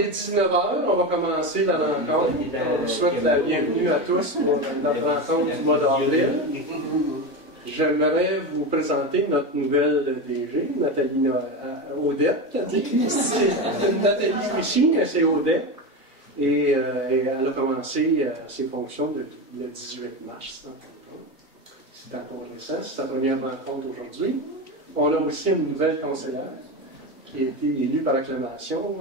est 19 h, on va commencer la rencontre. Je souhaite la bienvenue à tous pour notre rencontre du mois d'avril. J'aimerais vous présenter notre nouvelle DG, Nathalie Odette. C'est Nathalie Richie, mais c'est Odette. Et elle a commencé ses fonctions le 18 mars. C'est encore récent, c'est sa première rencontre aujourd'hui. On a aussi une nouvelle conseillère qui a été élue par acclamation au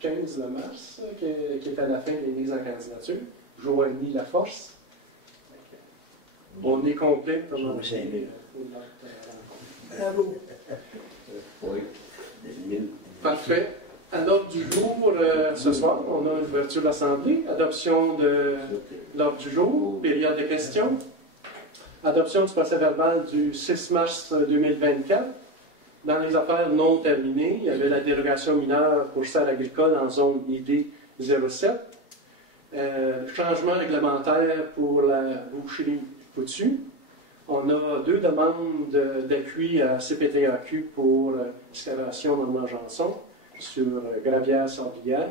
15 mars, qui est à la fin des mises en candidature, Joanie Laforce. On est complet pour notre rencontre. Bravo. Oui. Parfait. À l'ordre du jour, ce soir, on a une ouverture de l'Assemblée, adoption de l'ordre du jour, période de questions, adoption du procès-verbal du 6 mars 2024. Dans les affaires non terminées, il y avait la dérogation mineure pour serre agricole en zone ID 07, changement réglementaire pour la boucherie Coutu. On a deux demandes d'appui à CPTAQ pour l'excavation Normand-Janson sur Gravière-Sorbière.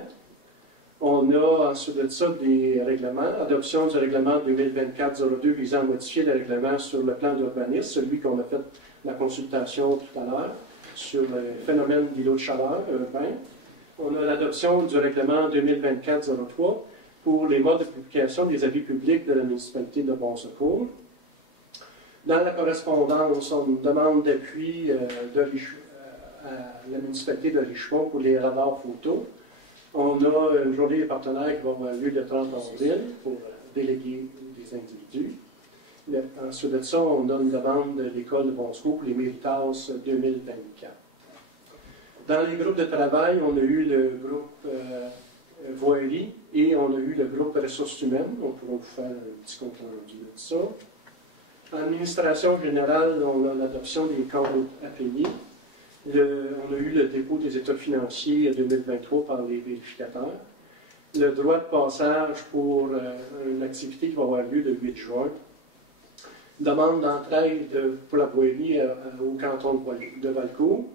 On a ensuite de ça des règlements, adoption du règlement 2024-02 visant à modifier le règlement sur le plan d'urbanisme, celui qu'on a fait la consultation tout à l'heure sur le phénomène d'îlot de chaleur urbain. On a l'adoption du règlement 2024-03 pour les modes de publication des avis publics de la municipalité de Bon-Secours. Dans la correspondance, on demande d'appui à la municipalité de Richemont pour les radars photo. On a une journée des partenaires qui va avoir lieu le 30 avril pour déléguer des individus. Ensuite de ça, on a une demande de l'école de Bon-Secours pour les Méritas 2024. Dans les groupes de travail, on a eu le groupe voirie et on a eu le groupe ressources humaines. On pourra vous faire un petit compte rendu de ça. En administration générale, on a l'adoption des comptes à payer. On a eu le dépôt des états financiers 2023 par les vérificateurs. Le droit de passage pour une activité qui va avoir lieu le 8 juin. Demande d'entraide pour la voirie au canton de Valcourt.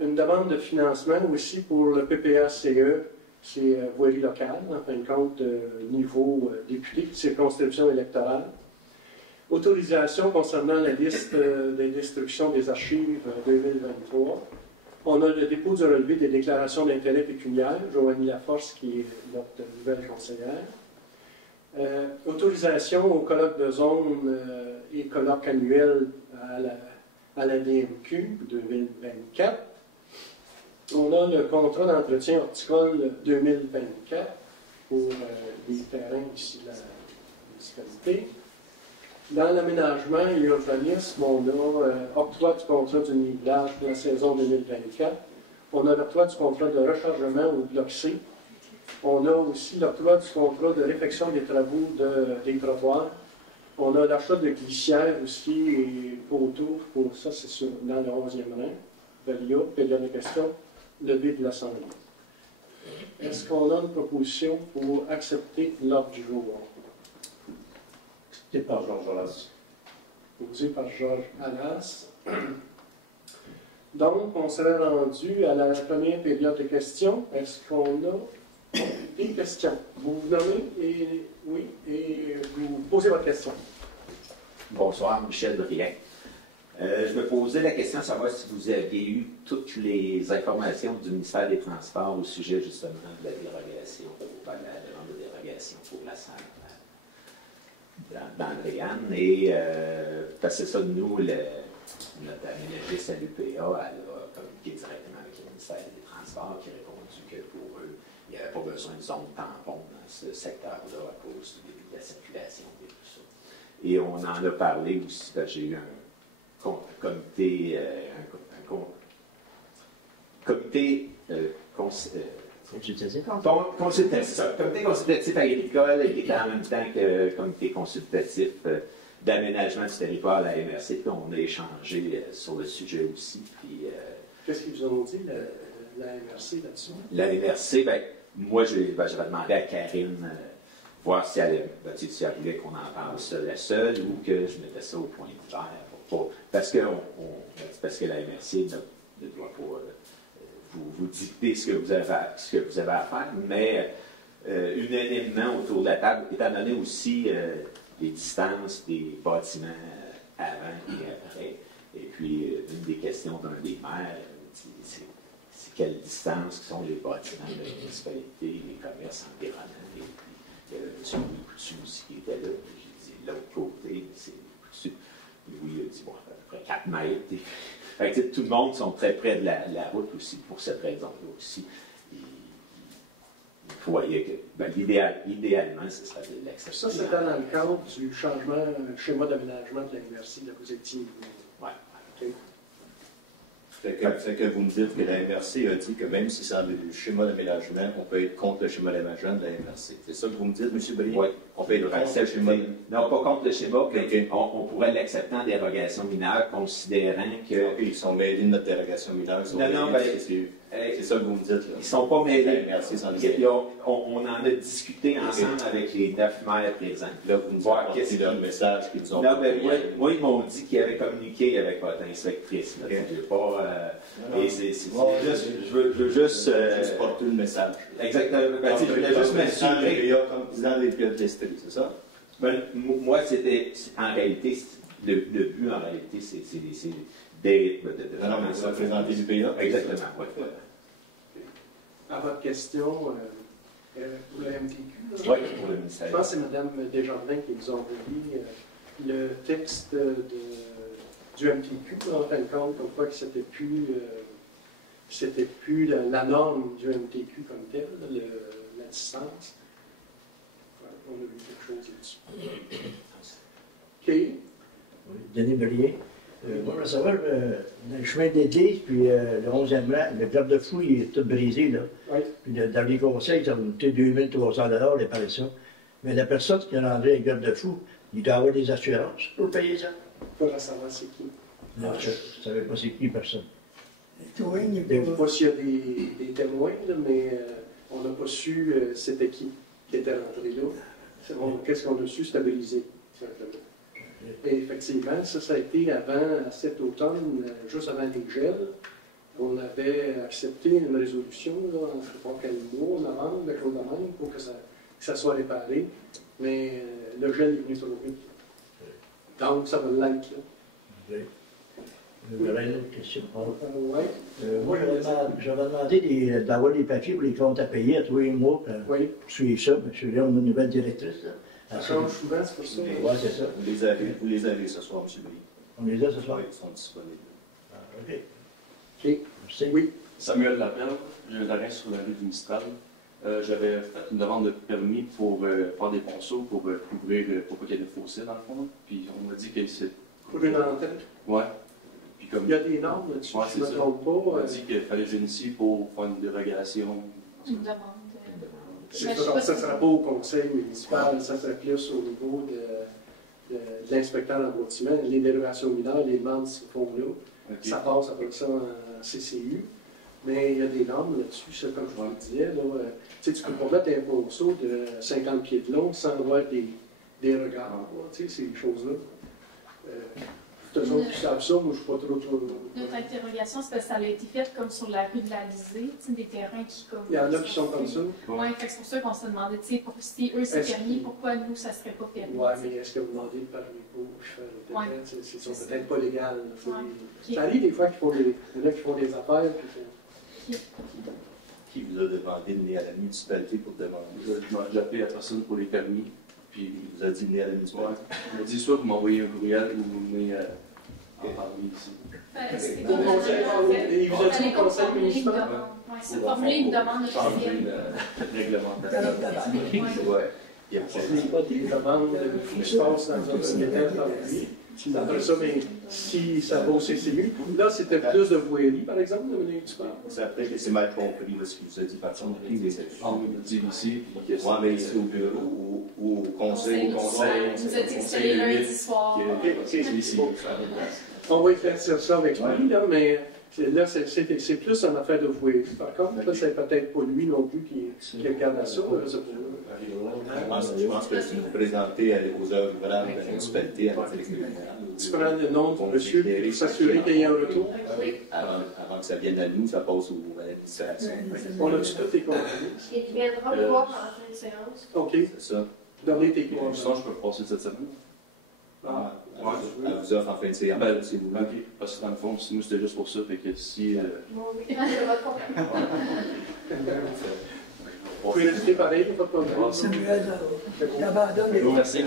Une demande de financement aussi pour le PPACE, c'est voirie locale, en fin de compte, niveau député, circonscription électorale. Autorisation concernant la liste des destructions des archives 2023. On a le dépôt du relevé des déclarations d'intérêt pécuniaire, Joanie Laforce, qui est notre nouvelle conseillère. Autorisation au colloque de zone et colloque annuel à la DMQ 2024. On a le contrat d'entretien horticole 2024 pour les terrains ici de la municipalité. Dans l'aménagement et l'urbanisme, on a octroi du contrat du nivelage pour la saison 2024. On a l'octroi du contrat de rechargement au bloc C. On a aussi l'octroi du contrat de réfection des travaux des trottoirs. On a l'achat de glissières aussi et poteaux. Pour ça, c'est dans le 11e rang. Valia, période de questions, levé de l'Assemblée. Est-ce qu'on a une proposition pour accepter l'ordre du jour? C'est par Georges Alas. Posé par Georges Alas. Donc, on serait rendu à la première période de questions. Est-ce qu'on a des questions? Vous vous nommez et vous posez votre question. Bonsoir, Michel Briand. Je me posais la question de savoir si vous aviez eu toutes les informations du ministère des Transports au sujet justement de la dérogation, la demande de dérogation pour la salle d'Andréane. Et parce que c'est ça, nous, notre aménagiste à l'UPA, elle a communiqué directement avec le ministère des Transports qui a répondu que pour eux, il n'y avait pas besoin de zone tampon dans ce secteur-là à cause du début de la circulation et tout ça. Et on en a parlé aussi, parce que j'ai eu un comité, comité consultatif agricole qui était en même temps que comité consultatif d'aménagement du territoire à la MRC, puis on a échangé sur le sujet aussi. Qu'est-ce qu'ils vous ont dit, la MRC, là-dessus? La MRC, moi, j'avais demandé à Karine voir si elle voulait qu'on en parle seul à seul ou que je mettais ça au point de vue. Parce que la MRC ne doit pas vous dicter ce que vous avez à faire, mais unanimement autour de la table, étant donné aussi les distances des bâtiments avant et après, et puis une des questions d'un des maires, c'est quelle distance qui sont les bâtiments de la municipalité, les commerces environnants, et puis M. Louis Coutu aussi qui était là, j'ai dit l'autre côté, c'est Coutu. Louis a dit, bon, à peu près 4 mètres. Fait que, tout le monde sont très près de la route aussi, pour cette raison-là aussi. Il voyait que, ben, idéalement, ce serait de l'exception. Ça, c'était dans le cadre du changement schéma d'aménagement de la MRC, là, vous étiez. Oui. Okay. Fait que vous me dites que la MRC a dit que même si c'est le schéma d'aménagement, on peut être contre le schéma d'aménagement de la MRC. C'est ça que vous me dites, M. Brier? Oui. On peut être contre le schéma. Non, pas contre le schéma, mais okay. on pourrait l'accepter en dérogation mineure, considérant que. OK, ils sont mêlés de notre dérogation mineure. Non, ben, c'est ça que vous me dites, là. Ils ne sont pas mêlés. Merci, on en a discuté ensemble avec les 9 maires présents. Là, vous nous voir quel est leur message qu'ils nous ont donné. Moi, ils m'ont dit qu'ils avaient communiqué avec votre inspectrice. Je n'ai pas. Et je veux juste. Juste porter le message. Exactement. Ben, je voulais juste m'assurer. Comme président des pilotes d'Estrie, c'est ça? Ben, moi, c'était. En réalité, le but, en réalité, c'est de représenter du pays. Exactement, oui. À votre question, pour le MTQ, oui, pour le ministère. Je pense que c'est Mme Desjardins qui nous a envoyé le texte du MTQ, en fin de compte, comme quoi que c'était plus la norme du MTQ comme telle, la distance. Ouais, on a vu quelque chose là-dessus. OK. Oui, Denis Brier. Moi, je veux savoir, dans le chemin d'église, puis le 11e rang, le garde-fou, il est tout brisé, là. Oui. Puis le dernier conseil, ça va coûter 2300 $, il paraît ça. Mais la personne qui a rendu un garde-fou, il doit avoir des assurances pour payer ça. Il faudra savoir c'est qui. Non, je ne savais pas c'est qui, personne. Je ne sais pas s'il y a des témoins, là, mais on n'a pas su c'était qui était rentré là. Qu'est-ce qu'on a su stabiliser, simplement. Et effectivement, ça a été avant, cet automne, juste avant les gels. On avait accepté une résolution, là, je ne sais pas quel mois, novembre, quelque chose de même, pour que ça soit réparé. Mais le gel est venu trop vite. Donc, ça va l'être, là. Oui. J'aurais une autre question. Oui. Moi, j'avais demandé d'avoir des papiers pour les comptes à payer à tous les mois. Oui. Suivre ça, mais je suis là, on a une nouvelle directrice, là. Ça change souvent, c'est pour ça. Oui, c'est ça. Vous les avez ce soir, M. Brier. On les a ce soir? Oui, ils sont disponibles. Ah, OK. OK. Merci. Oui. Samuel Lapelle, je l'arrête sur la rue du Mistral. J'avais fait une demande de permis pour faire des ponceaux, pour couvrir, pour pas qu'il y ait de fossés dans le fond. Puis on m'a dit que c'est. Pour une antenne. Ouais. Puis comme... Il y a des normes là-dessus, ouais, je ne me trompe pas. On m'a dit qu'il fallait venir ici pour faire une dérogation. Une demande. Ça ne sera pas au conseil municipal, ça serait plus au niveau de l'inspecteur en bâtiment. Les dérogations mineures, les demandes se font là. Okay. Ça passe après ça en CCU. Mais il y a des normes là-dessus, c'est comme je vous le disais. Là, tu ne peux pas mettre un ponceau de 50 pieds de long sans avoir des regards. Ces choses-là. Tous autres qui savent ça, moi je ne suis pas trop. Notre interrogation, c'est parce que ça a été fait comme sur la rue de la Lysée, des terrains qui comme. Il y en a qui sont comme ça. Oui, c'est pour ça qu'on se demandait, si eux c'est permis, pourquoi nous ça ne serait pas permis? Oui, mais est-ce que vous demandez le permis pour faire le peut-être? C'est peut-être pas légal. Okay. Ça arrive des fois qu'il y en a qui font des affaires. Puis Qui vous a demandé de venir à la municipalité pour demander? J'ai appelé la personne pour les permis. Puis il vous a dit de venir à la municipalité? Ouais. Il m'a dit soit vous m'envoyez un courriel ou vous venez en parler ici. il vous a dit au conseil municipal? Oui, c'est formuler une demande officielle. Réglementaire. Ouais. Il n'y a pas des demandes qui se passent dans un secrétaire par lui. Après ça, mais si ça va au CCU, là, c'était plus de voirie, par exemple, de venir du parc. C'est après que c'est mal compris, ce qu'il vous a dit par contre. Il m'a dit ici. Oui, mais ici au bureau, ou au conseil. Il nous a dit que c'était le lundi soir. On va éclaircir ça avec lui, là, mais là, c'est plus une affaire de voirie. Par contre, là, c'est peut-être pas lui non plus qui regarde à ça. Je pense que si vous présentez aux œuvres ouvrables de la municipalité à la direction générale, Tu prends le nom du monsieur pour s'assurer qu'il y ait un retour. Avant que ça vienne à nous, ça passe à l'administration. On a-tu toutes tes coordonnées? Et tu viendras me voir en fin de séance. OK. C'est ça. Donnez tes Sinon, coordonnées. je peux passer cette semaine. Elle vous offre en fin de séance, Ben, si vous voulez. OK. Parce que dans le fond, nous, c'était juste pour ça. Fait que si. Oui, je vais comprendre. Vous pouvez rester pareil, pas de problème. Samuel, il abandonne les Merci.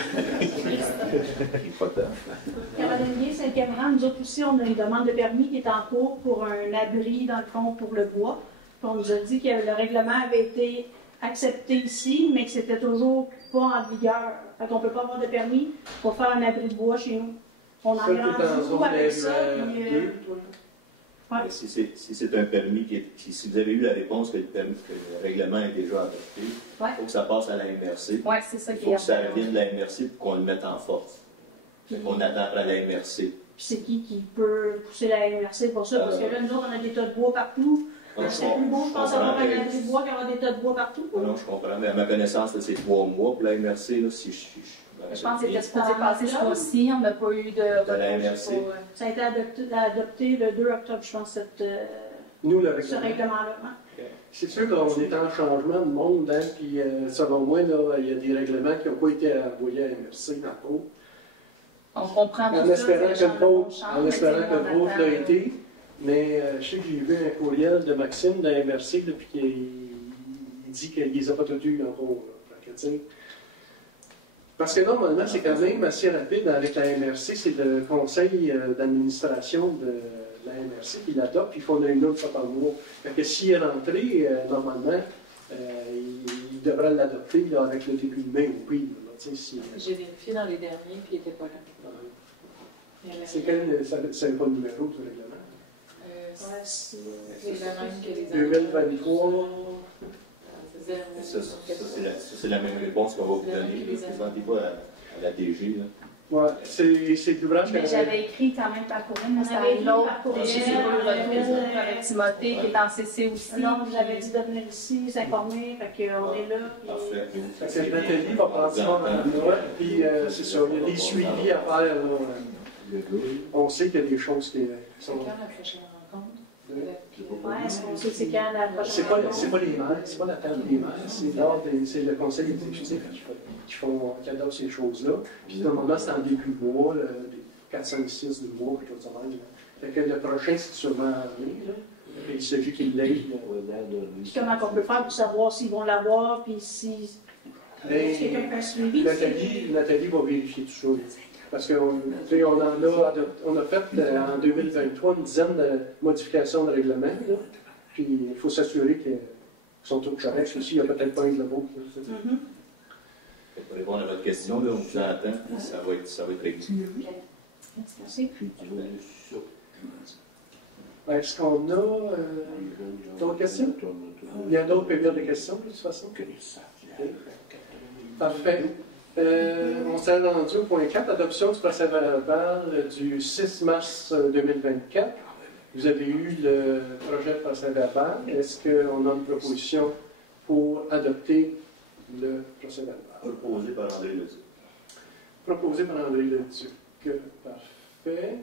Caroline Saint-Cameron, nous autres aussi, on a une demande de permis qui est en cours pour un abri, dans le fond, pour le bois. Puis on nous a dit que le règlement avait été accepté ici, mais que c'était toujours pas en vigueur. Fait qu'on ne peut pas avoir de permis pour faire un abri de bois chez nous. On en Ça, est t'es rendu en beaucoup zone avec ça. LR2, Puis, toi? ouais. Si c'est un permis, si vous avez eu la réponse que le règlement est déjà adopté, il Ouais. faut que ça passe à la MRC. Oui, c'est ça Il qui faut est que ça important. revienne de la MRC pour qu'on le mette en force. On attend après la MRC. Puis c'est qui peut pousser la MRC pour ça? Parce que là, nous autres, on a des tas de bois partout. C'est plus beau, je pense, avoir un abri de bois qu'avoir des tas de bois partout. Non, je comprends, mais à ma connaissance, là, c'est 3 mois pour la MRC. Là, si Je pense que c'était supposé passer ce mois-ci. On n'a pas eu de la MRC. Ça a été adopté le 2 octobre, je pense, Nous, le ce règlement. règlement-là. Hein. C'est sûr qu'on est en changement de monde, hein, puis selon moi, là, il y a des règlements qui n'ont pas été envoyés à MRC dans le cours. On comprend tout En ça, espérant les que gens le vôtre, changent, en mais espérant tu sais, que le on vôtre attend. l'a été, mais je sais que j'ai vu un courriel de Maxime de la MRC, là, puis il dit qu'il ne les a pas tous eus encore. Là. Fait que, tu sais, parce que normalement, c'est quand même assez rapide avec la MRC, c'est le conseil d'administration de la MRC qui l'adopte, puis il faut en une autre fois par mois. Fait que s'il est rentré, normalement, il devrait l'adopter là, avec le début de mai au pire. Là, tu sais, si, J'ai vérifié dans les derniers, puis il n'était pas là. Il y en avait c'est rien. quel, c'est pas le numéro du règlement? C'est le même que les 2023. C'est zéro. c'est la même réponse qu'on va vous donner. Présentez-vous à la DG. Là. Ouais, c'est l'ouvrage Mais que j'avais écrit quand même par courriel, mais On c'était avait écrit l'autre par courriel, DG sur le retour avec Timothée qui est en CC aussi. Non, vous avez dit de venir ici, s'informer, fait qu'on est là. puis- Parfait. Fait que Nathalie va prendre ça en note, puis c'est ça, il y a des suivis à faire. Là. On sait qu'il y a des choses qui C'est sont. quand la prochaine rencontre? Ouais, on sait c'est quand la prochaine. C'est pas les maires, c'est pas la table des maires, c'est le conseil exécutif qui adopte ces choses-là. Puis normalement, c'est en début de mois, des 4, 5, 6 du mois, quelque chose de même. Fait que le prochain, c'est sûrement en mai, là. Et celui qui l'aide. Puis comment on peut faire pour savoir s'ils vont l'avoir, puis si quelqu'un fait un suivi. Nathalie va vérifier tout ça. Parce qu'on on a fait en 2023 une dizaine de modifications de règlement. Là. Puis il faut s'assurer qu'ils sont tous corrects. Aussi, il n'y a peut-être pas un de le vôtre. Mhm. Pour répondre à votre question, là, on vous attend. Ça va être réglé. Merci. Est-ce qu'on a d'autres questions? Il y a d'autres périodes de questions, de toute façon? Ok. Parfait. On s'est rendu au point 4, adoption du procès-verbal du 6 mars 2024. Vous avez eu le projet de procès-verbal. Est-ce qu'on a une proposition pour adopter le procès-verbal? Proposé par André Leduc. Proposé par André Leduc. Parfait.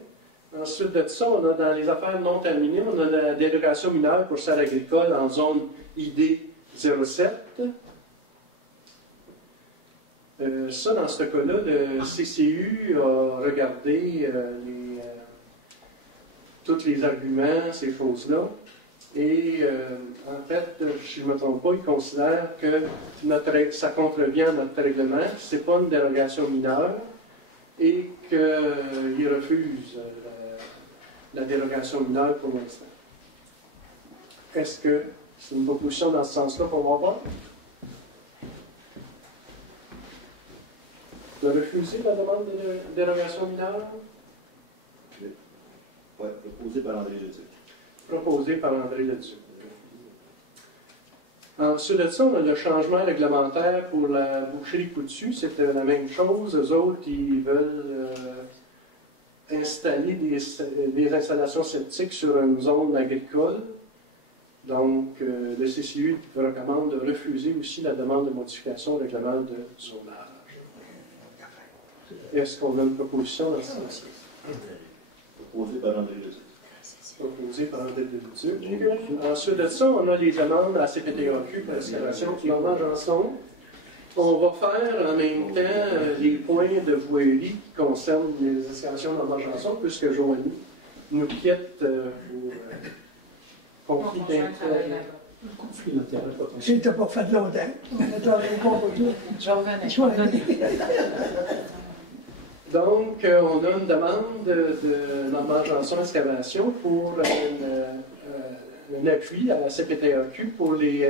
Ensuite de ça, on a dans les affaires non terminées, on a la dérogation mineure pour serre agricole en zone ID 07. Ça, dans ce cas-là, le CCU a regardé tous les arguments, ces choses-là. Et en fait, si je ne me trompe pas, il considère que ça contrevient à notre règlement, ce n'est pas une dérogation mineure, et qu'il refuse la dérogation mineure pour l'instant. Est-ce que c'est une proposition dans ce sens-là qu'on va voir? De refuser la demande de dérogation mineure? Oui, proposé par André Leduc. Proposé par André Leduc. Ensuite de ça, on a le changement réglementaire pour la boucherie Coutu. C'était la même chose. Eux autres, ils veulent installer des installations septiques sur une zone agricole. Donc, le CCU recommande de refuser aussi la demande de modification au règlement de zonage. Est-ce qu'on a une proposition dans ce sens-là? Proposé par André Leduc. Proposé par André Leduc. Ensuite de ça, on a les demandes à la CPTAQ pour l'excavation de Normand-Janson. On va faire en même temps les points de voirie qui concernent les excavations de Normand-Janson, puisque Joanie nous quitte pour conflit d'intérêt. Conflit d'intérêt. C'était pas fait longtemps. On était au compagnie. Je revenais. Donc, on a une demande de Normand-Janson Excavation pour un appui à la CPTAQ pour les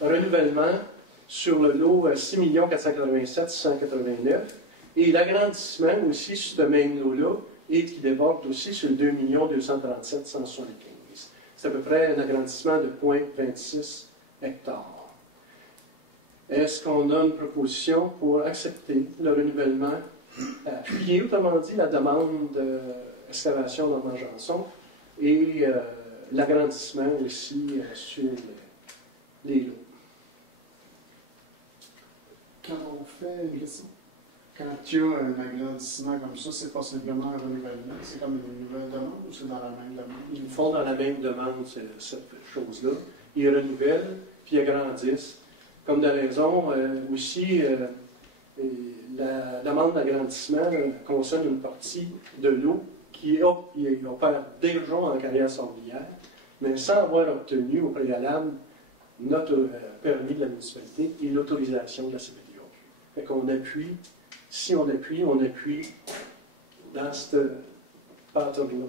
renouvellements sur le lot 6 487 689 et l'agrandissement aussi sur ce même lot-là et qui déborde aussi sur le 2 237 175. C'est à peu près un agrandissement de 0,26 hectares. Est-ce qu'on a une proposition pour accepter le renouvellement, appuyer, autrement dit, la demande d'excavation Normand-Janson et l'agrandissement aussi sur les lots? Quand on fait une question, quand il y a un agrandissement comme ça, c'est pas simplement un renouvellement, c'est comme une nouvelle demande ou c'est dans la même demande? Ils font dans la même demande cette chose-là. Ils renouvellent, puis ils agrandissent. Comme de raison, aussi, la demande d'agrandissement concerne une partie de l'eau qui opère déjà en carrière sablière, mais sans avoir obtenu au préalable notre permis de la municipalité et l'autorisation de la CPTAQ. Fait qu'on appuie, si on appuie dans cette pattern-là.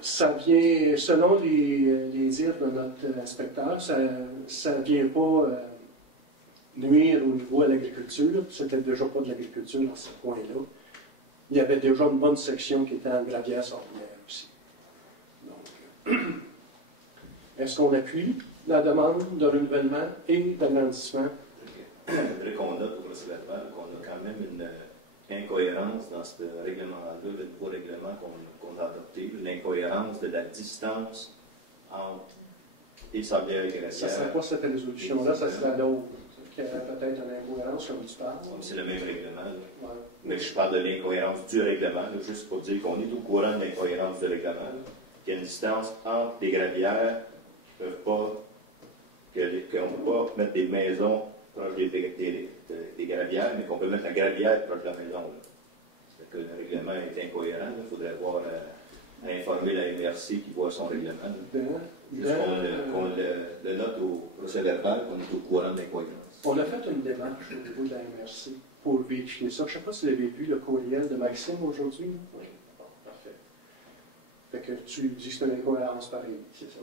Ça vient, selon les dires de notre inspecteur, ça ne vient pas nuire au niveau à l'agriculture. C'était déjà pas de l'agriculture dans ce coin-là. Il y avait déjà une bonne section qui était en gravière sablière aussi. Donc, est-ce qu'on appuie la demande de renouvellement et d'agrandissement? Je voudrais qu'on note au procès-verbal qu'on a quand même une incohérence dans ce règlement-là, le nouveau règlement qu'on a adopté, l'incohérence de la distance entre les sablières et gravières. Ça ne serait pas cette résolution-là, ça serait l'autre, qui aurait peut-être une incohérence, comme tu parles. C'est le même règlement. Ouais. Mais je parle de l'incohérence du règlement, là, juste pour dire qu'on est au courant de l'incohérence du règlement. Qu'il y a une distance entre les gravières qui ne peuvent pas, qu'on ne peut pas mettre des maisons proches des gravières, mais qu'on peut mettre la gravière proche de la maison. C'est que le règlement est incohérent. Il faudrait avoir informer la MRC qui voit son règlement. Juste qu'on le note au procès-verbal, qu'on est au courant de l'incohérence. On a fait une démarche au niveau de la MRC pour vérifier ça. Je ne sais pas si vous avez vu le courriel de Maxime aujourd'hui. Oui. Bon, parfait. Fait que tu dis que c'est une incohérence pareille, c'est ça.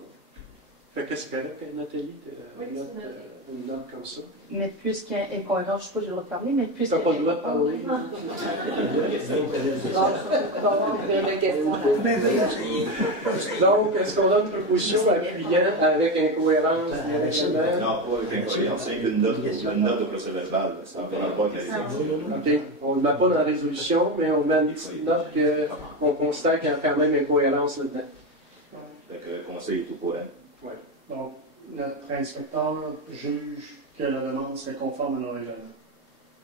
Fait que c'est correct, Nathalie, une note comme ça. Mais puisqu'il est cohérent, je ne sais pas si je dois parler, mais puisqu'il tu n'as pas le droit de parler. Donc, est-ce qu'on a une proposition appuyant avec incohérence du règlement? Non, pas avec incohérence, c'est une note au procès-verbal. Ça ne va pas avec la résolution. OK. On ne le met pas dans la résolution, mais on met une petite note qu'on constate qu'il y a quand même incohérence là-dedans. Fait que le conseil est au courant. Oui. Donc, notre inspecteur juge que la demande serait conforme à nos règlements.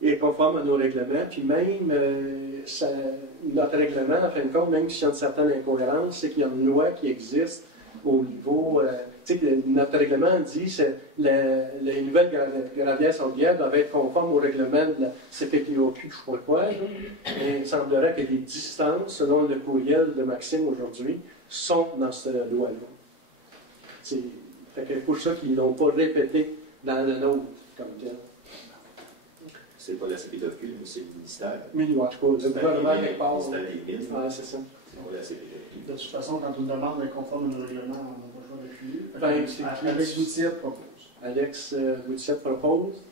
Il est conforme à nos règlements, puis même notre règlement, en fin de compte, même s'il y a une certaine incohérence, c'est qu'il y a une loi qui existe au niveau. Tu sais, notre règlement dit que les nouvelles gravières sablières doivent être conformes au règlement de la CPTAQ, je ne sais pas quoi. Mais il semblerait que les distances, selon le courriel de Maxime aujourd'hui, sont dans cette loi-là. C'est pour ça qu'ils ne l'ont pas répété dans le nôtre comme tel. C'est pas la CPTAQ, mais c'est le ministère. Mais en tout cas, le gouvernement quelque part. C'est des mines. Ah, c'est ça. C'est pas la CPTAQ. De toute façon, quand une demande est conforme à nos règlements, on n'a pas le choix d'appuyer. Ben, Alex Boutiette propose. Alex Boutiette propose.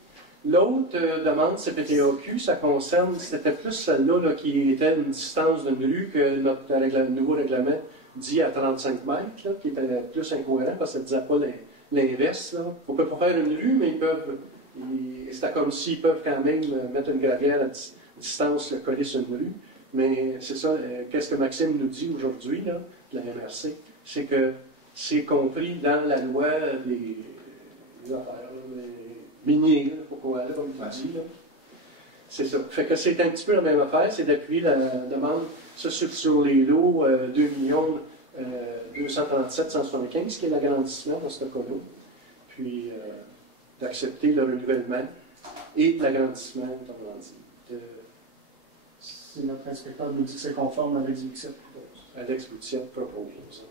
L'autre demande CPTAQ, ça concerne, c'était plus celle-là qui était une distance d'une rue que notre nouveau règlement dit à 35 mètres, là, qui était plus incohérent parce que ça ne disait pas l'inverse. Là. On ne peut pas faire une rue, mais ils peuvent. C'était comme s'ils peuvent quand même mettre une gravière à distance collée sur une rue. Mais c'est ça, qu'est-ce que Maxime nous dit aujourd'hui, là, de la MRC, c'est que c'est compris dans la loi des affaires minières, pourquoi là, comme tu dis. Là. C'est ça. Fait que c'est un petit peu la même affaire, c'est d'appuyer la demande sur les lots 2 237 175, qui est l'agrandissement dans ce cas-là. Puis d'accepter le renouvellement et l'agrandissement, comme on dit. Si notre inspecteur nous dit que c'est conforme, Alex Boutiette propose. Alex Boutiette propose.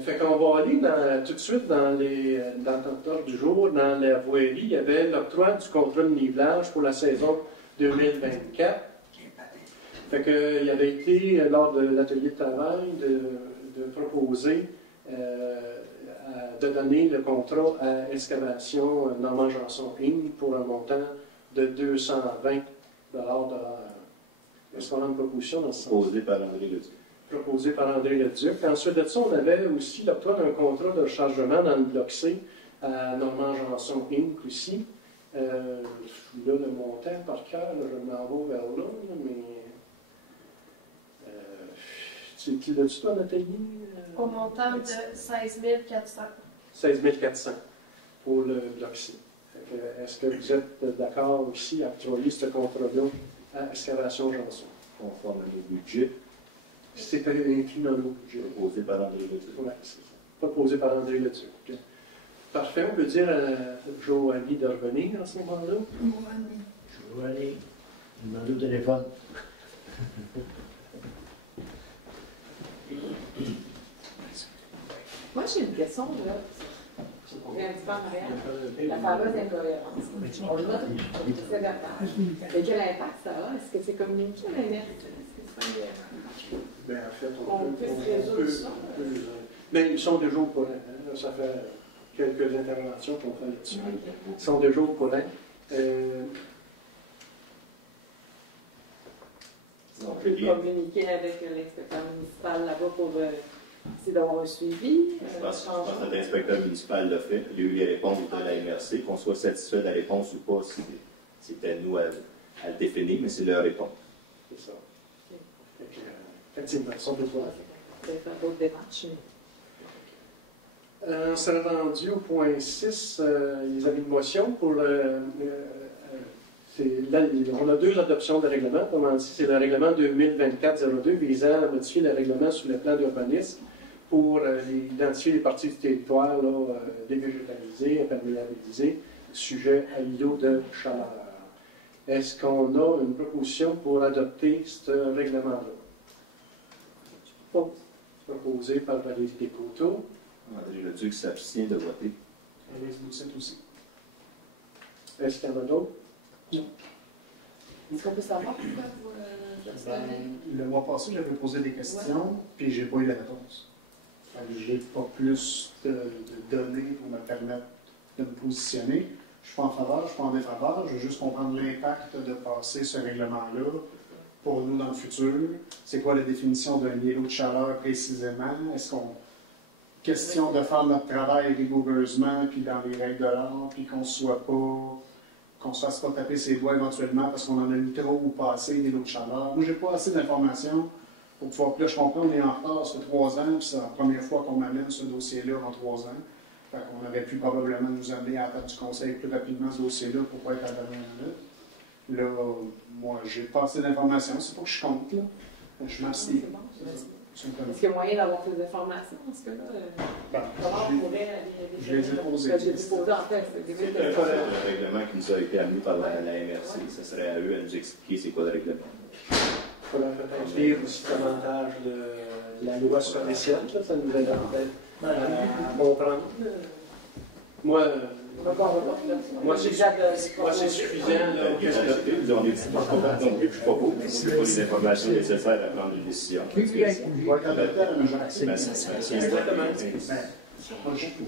Fait qu'on va aller tout de suite dans l'ordre du jour. Dans la voirie, il y avait l'octroi du contrat de nivelage pour la saison 2024. Fait que, il avait été, lors de l'atelier de travail, de proposer de donner le contrat à Excavation Normand Janson Inc. pour un montant de 220 $. Est-ce qu'on a une proposition dans ce sens? Proposé par André Leduc. Proposé par André Leduc. Ensuite de ça, on avait aussi l'octroi d'un contrat de rechargement dans le bloc C à Normand Janson Inc. aussi. Là, le montant par cœur, je m'en vais vers là, mais. Tu l'as-tu, toi, Nathalie? Au montant de 16 400. 16 400 pour le bloc C. Est-ce que vous êtes d'accord aussi à octroyer ce contrat-là à Excavation Janson? Conforme à nos budgets. C'est inclus dans nos budgets. Proposé par André Leduc. Oui, c'est ça. Proposé par André Leduc. Parfait. On peut dire à Joanie de revenir à ce moment-là? Joanie, demande au téléphone. Moi, j'ai une question, là. On vient un petit peu en arrière. La fameuse incohérence. On le note au sédentaire. Mais quel impact ça a? Est-ce que c'est communiqué à la NRC? Est-ce que c'est pas Bien, en fait, on peut se résoudre ça? Mais ils sont déjà au courant. Hein? Ça fait quelques interventions qu'on fait là-dessus. Ils sont déjà au courant. On peut communiquer avec l'inspecteur municipal là-bas pour essayer d'avoir un suivi. Je pense que l'inspecteur municipal l'a fait. Il a eu les réponses de la MRC. Qu'on soit satisfait de la réponse ou pas, c'est à nous à le définir, mais c'est leur réponse. C'est ça. Effectivement, ils sont au courant. Vous allez faire d'autres démarches. On s'est rendu au point 6. Ils avaient une motion pour on a 2 adoptions de règlement. Comment dit, c'est le règlement 2024-02 visant à modifier le règlement sur le plan d'urbanisme pour identifier les parties du territoire dévégétalisées, imperméabilisées, sujet à l'îlot de chaleur. Est-ce qu'on a une proposition pour adopter ce règlement-là? Proposé par Valérie Descoteaux. André Leduc s'abstient de voter. Alex Boutiette aussi. Est-ce qu'il y en a d'autres? Non. Est-ce qu'on peut savoir pourquoi vous abstenez? Le mois passé, j'avais posé des questions, puis j'ai pas eu la réponse. Je n'ai pas plus de données pour me permettre de me positionner. Je ne suis pas en faveur, je ne suis pas en défaveur. Je veux juste comprendre l'impact de passer ce règlement-là pour nous dans le futur. C'est quoi la définition d'un îlot de chaleur précisément? Est-ce qu'on... Question de faire notre travail rigoureusement, puis dans les règles de l'art, puis qu'on ne se fasse pas taper ses doigts éventuellement parce qu'on en a mis trop ou pas assez d'îlots de chaleur. Moi, j'ai pas assez d'informations pour pouvoir... Puis là, je comprends, on est en retard, ça fait 3 ans, puis c'est la première fois qu'on m'amène ce dossier-là en 3 ans. Fait qu'on aurait pu probablement nous amener à la table du conseil plus rapidement ce dossier-là pour pas être à la dernière minute. Là, moi, j'ai pas assez d'informations, c'est pas que je compte, là. Je m'abstiens. Est-ce qu'il y a moyen d'avoir plus d'informations dans ce cas-là? Comment on pourrait aller... Je les ai posées. Je les ai posées en fait. C'est le règlement qui nous a été amené par la MRC. Ça serait à eux à nous expliquer c'est quoi le règlement. Il faudrait peut-être lire aussi davantage de la loi sur les sièges, ça nous aiderait peut-être à comprendre. Moi, c'est suffisant. On est pas content non plus, je ne suis pas pour. C'est pas les informations nécessaires à prendre une décision. Exactement.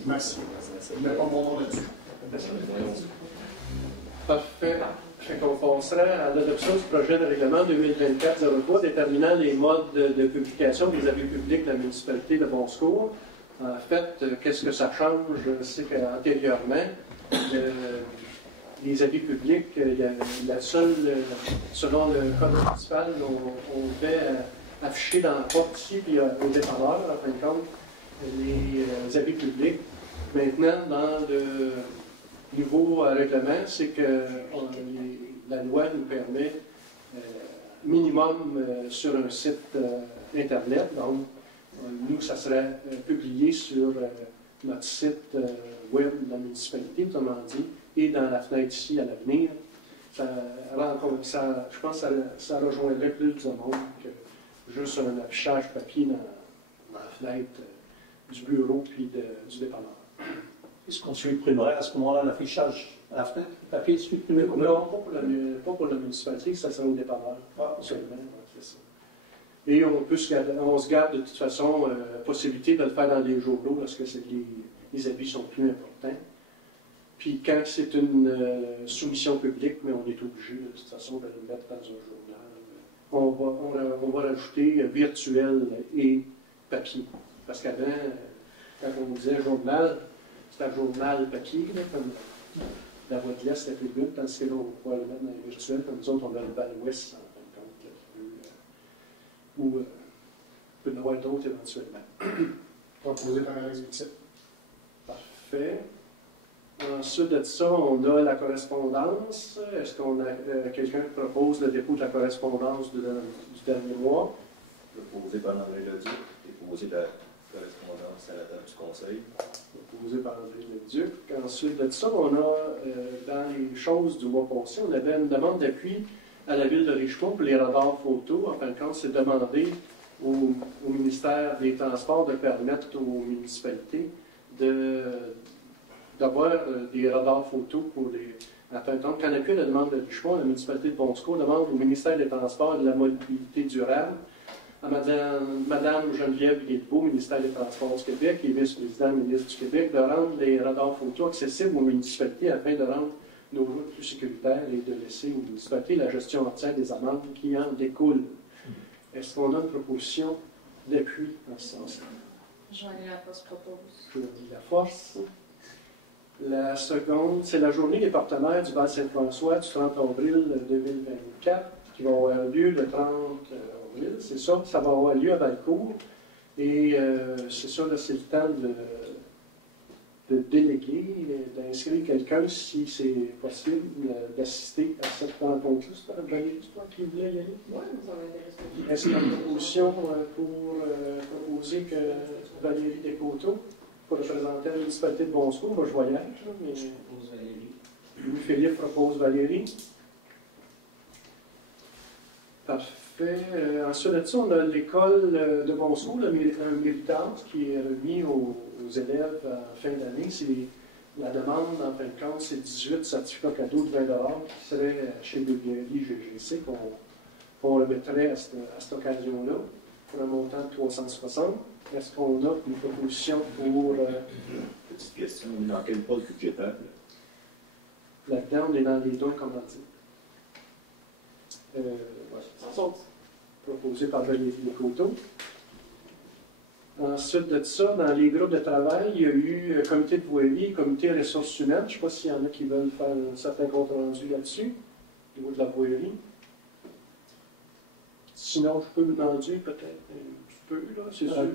Merci. Je ne mets pas mon nom là-dessus. Parfait. Fait qu'on passera à l'adoption du projet de règlement 2024-03 déterminant les modes de publication des avis publics de la municipalité de Bon-Secours. En fait, qu'est-ce que ça change? C'est qu'antérieurement, les avis publics, la seule, selon le code municipal, on devait afficher dans la porte ici, puis au dépanneur, en fin de compte, les avis publics. Maintenant, dans le nouveau règlement, c'est que la loi nous permet minimum sur un site Internet. Donc, nous, ça serait publié sur notre site web de la municipalité, autrement dit, et dans la fenêtre ici à l'avenir. Je pense que ça rejoindrait plus de monde que juste un affichage papier dans la fenêtre du bureau puis du dépanneur. Est-ce qu'on supprimerait à ce moment-là l'affichage à la fenêtre? Papier supprimé? Non, pas pour la municipalité, ça serait au dépanneur. Seulement, c'est ça. Et on se garde de toute façon la possibilité de le faire dans les journaux lorsque les avis sont plus importants. Puis quand c'est une soumission publique, mais on est obligé de toute façon de le mettre dans un journal. On va rajouter virtuel et papier. Parce qu'avant, quand on disait journal, c'était un journal papier, là, comme la voie de l'Est, la tribune, tandis que là, on pourrait le mettre dans les virtuels, comme nous autres, on a le Val Ouest, en fin de compte, ou peut y en avoir d'autres éventuellement. Proposé par Alex Boutit. Parfait. Ensuite de ça, on a la correspondance. Est-ce qu'on a quelqu'un qui propose le dépôt de la correspondance du dernier mois? Proposé par André Leduc, déposé la correspondance à la table du Conseil. Proposé par André Leduc. Ensuite de ça, on a, dans les choses du mois passé, on avait une demande d'appui à la ville de Richemont pour les radars photo. En fin de compte, c'est demandé au ministère des Transports de permettre aux municipalités d'avoir des radars photos pour les. En fin de compte, quand on appuie la demande de Richemont, la municipalité de Bon-Secours demande au ministère des Transports et de la mobilité durable à Mme Geneviève Guilbeault, ministère des Transports du Québec et vice-présidente ministre du Québec, de rendre les radars photos accessibles aux municipalités afin de rendre nos routes plus sécuritaires et de laisser aux municipalités la gestion entière des amendes qui en découlent. Est-ce qu'on a une proposition d'appui dans ce sens-là? Jean-Louis Laforce propose. Jean-Louis Laforce. La seconde, c'est la journée des partenaires du Val-Saint-François du 30 avril 2024 qui va avoir lieu le 30 avril. C'est ça, ça va avoir lieu à Valcourt. Et c'est ça, là, c'est le temps de déléguer, d'inscrire quelqu'un si c'est possible d'assister à cette rencontre-là. C'est Valérie, c'est toi qui voulais y aller? Oui, ça m'intéresse. Est-ce qu'il y a une proposition pour proposer que Valérie Descoteaux pour représenter la municipalité de Bon-Secours? Moi, je voyage, mais je propose Valérie. Louis-Philippe propose Valérie. Parfait. Ensuite de ça, on a l'école de Bon-Secours, un Méritance, qui est remis aux élèves en fin d'année. La demande, en fin de compte, c'est 18 certificats cadeaux de 20 qui seraient chez le Bibliairie GGC, qu'on remettrait à cette occasion-là, pour un montant de 360. Est-ce qu'on a une proposition pour... Petite question, dans quel poste budgétaire? Là-dedans, on est dans les dons commandites. Proposé par Valérie Descoteaux. Ensuite de ça, dans les groupes de travail, il y a eu comité de voirie, comité ressources humaines. Je ne sais pas s'il y en a qui veulent faire un certain compte rendu là-dessus, au niveau de la voirie. Sinon, je peux en dire peut-être un petit peu, là, c'est sûr.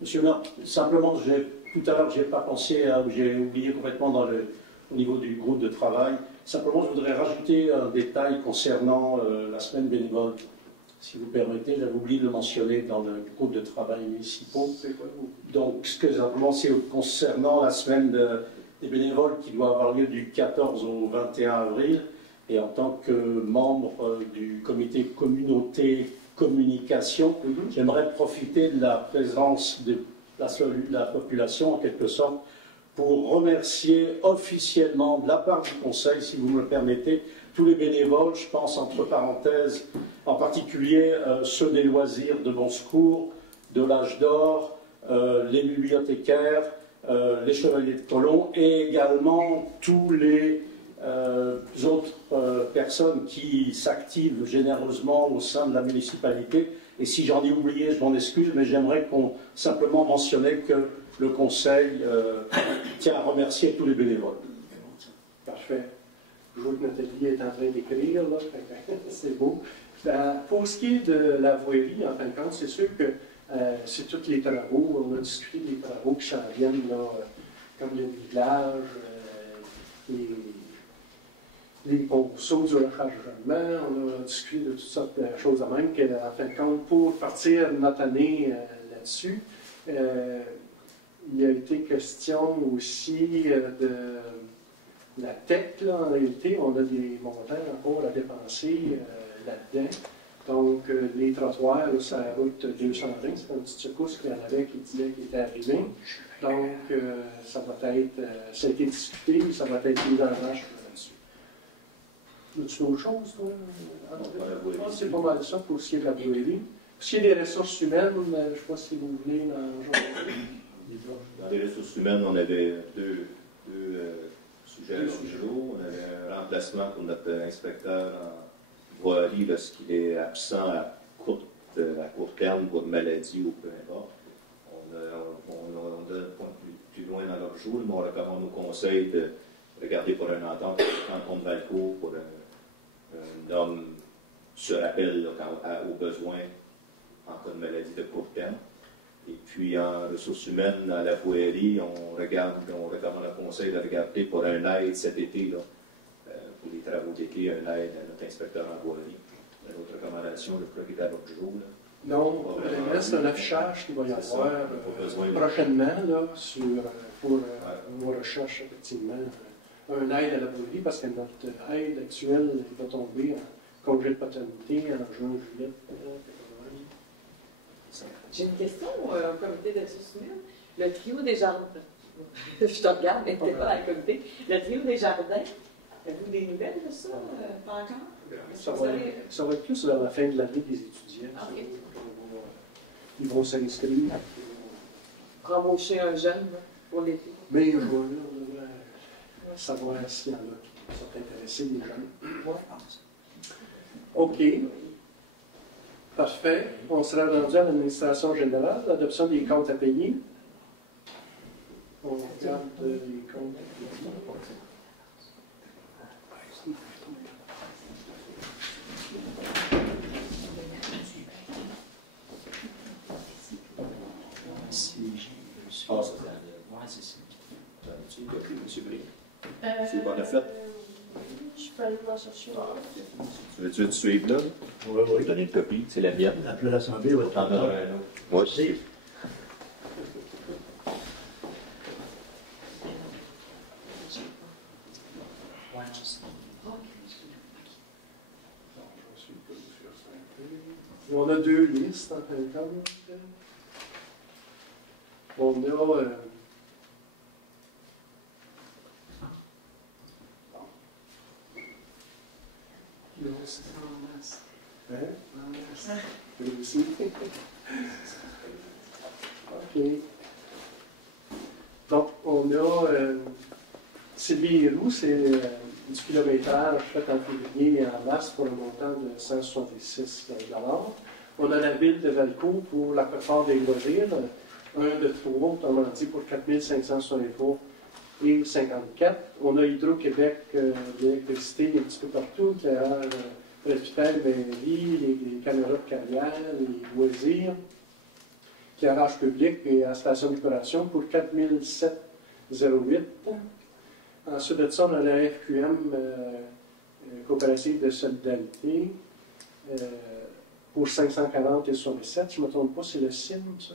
Monsieur le maire, simplement, tout à l'heure, je n'ai pas pensé, j'ai oublié complètement au niveau du groupe de travail. Simplement, je voudrais rajouter un détail concernant la semaine bénévole. Si vous permettez, j'avais oublié de le mentionner dans le groupe de travail municipaux. Donc, simplement, c'est concernant la semaine des bénévoles qui doit avoir lieu du 14 au 21 avril. Et en tant que membre du comité communauté communication, j'aimerais profiter de la présence de la population, en quelque sorte, pour remercier officiellement, de la part du Conseil, si vous me le permettez, tous les bénévoles, je pense entre parenthèses, en particulier ceux des loisirs de Bon-Secours, de l'Âge d'Or, les bibliothécaires, les chevaliers de colon, et également tous les autres personnes qui s'activent généreusement au sein de la municipalité. Et si j'en ai oublié, je m'en excuse, mais j'aimerais qu'on simplement mentionner que le Conseil tient à remercier tous les bénévoles. Parfait. Je vois que Nathalie est en train d'écrire, là. C'est beau. Pour ce qui est de la voirie, en fin de compte, c'est sûr que c'est tous les travaux. On a discuté des travaux qui s'en viennent, là, comme le village, les ponceaux du rechargement, on a discuté de toutes sortes de choses de même, qu'en fin de compte, pour partir notre année là-dessus, il a été question aussi de la tech, là, en réalité, on a des montants encore à dépenser là-dedans. Donc, les trottoirs, là, sur la route 220, c'est une petite secousse qu'il y en avait qui disait qu'il était arrivé. Donc, ça va être, ça a été discuté, ça va être mis en marche là-dessus. As-tu d'autres choses, toi? Je pense que c'est pas mal ça pour ce qui est de la brûlerie. Pour ce qui est des ressources humaines, je ne sais pas si vous voulez dans les ressources humaines, on avait deux sujets à l'ordre du jour. On avait un remplacement pour notre inspecteur en voirie lorsqu'il est absent à court terme pour maladie ou peu importe. On donne un point plus loin dans l'ordre du jour, mais on recommande au conseil de regarder pour un entente en compte Valcourt pour un homme se rappelle aux besoins en cas de maladie de court terme. Et puis en ressources humaines, dans la voirie, on recommande au conseil de regarder pour un aide cet été, là, pour les travaux d'été, un aide à notre inspecteur en voirie. Notre recommandation, je crois qu'il est à l'ordre du jour. Là. Non, vraiment, c'est un affichage qu'il va y avoir prochainement là, pour nos recherches, effectivement. Un aide à la voirie, parce que notre aide actuelle va tomber en congé de paternité en juin, juillet. J'ai une question au comité des ressources humaines. Le trio des jardins, je te regarde, mais tu n'es pas dans le comité. Le trio des jardins, avez-vous des nouvelles de ça? Pas encore? Ça va être plus vers la fin de l'année des étudiants. Okay. Ils vont s'inscrire. Pour embaucher un jeune pour l'été. Mais je vais savoir s'il y en a qui sont intéressés, les jeunes. OK. Parfait. On sera rendu à l'administration générale, l'adoption des comptes à payer. On regarde les comptes à payer. C'est ça. M. Brie. C'est bon, la fête. Je peux aller m'en chercher. Tu veux te suivre là? Oui, Je vais donner une copie, c'est la mienne. Après l'Assemblée, va t'en donner un autre. Moi aussi. On a deux listes en fin de compte. On a c'est en masse. Hein? En aussi. OK. Donc, on a Sylvie Héroux, c'est du kilométrage fait en février et en mars pour un montant de 166 $. On a la ville de Valcourt pour l'aquaphare des loisirs, un de trop, autrement dit pour 4 563 et 54. On a Hydro-Québec, l'électricité un petit peu partout, l'éclairage presbytère, les caméras de carrière, les loisirs, l'éclairage public et la station d'épuration pour 4 708. Ensuite de ça, on a la FQM, coopérative de solidarité, pour 540 et 67. Je ne me trompe pas, c'est le CIM, ça?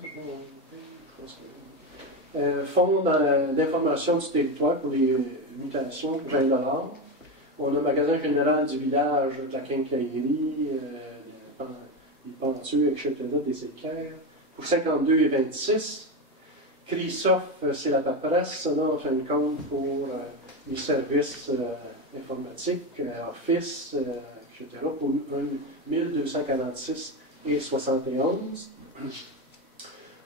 Fonds d'information du territoire pour les mutations pour 20 $. On a le magasin général du village, de la quincaillerie, les pentures, etc., des équerres, pour 52 et 26. Christophe, c'est la paperasse, là, en fin de compte, pour les services informatiques, Office, etc., pour 1246 et 71.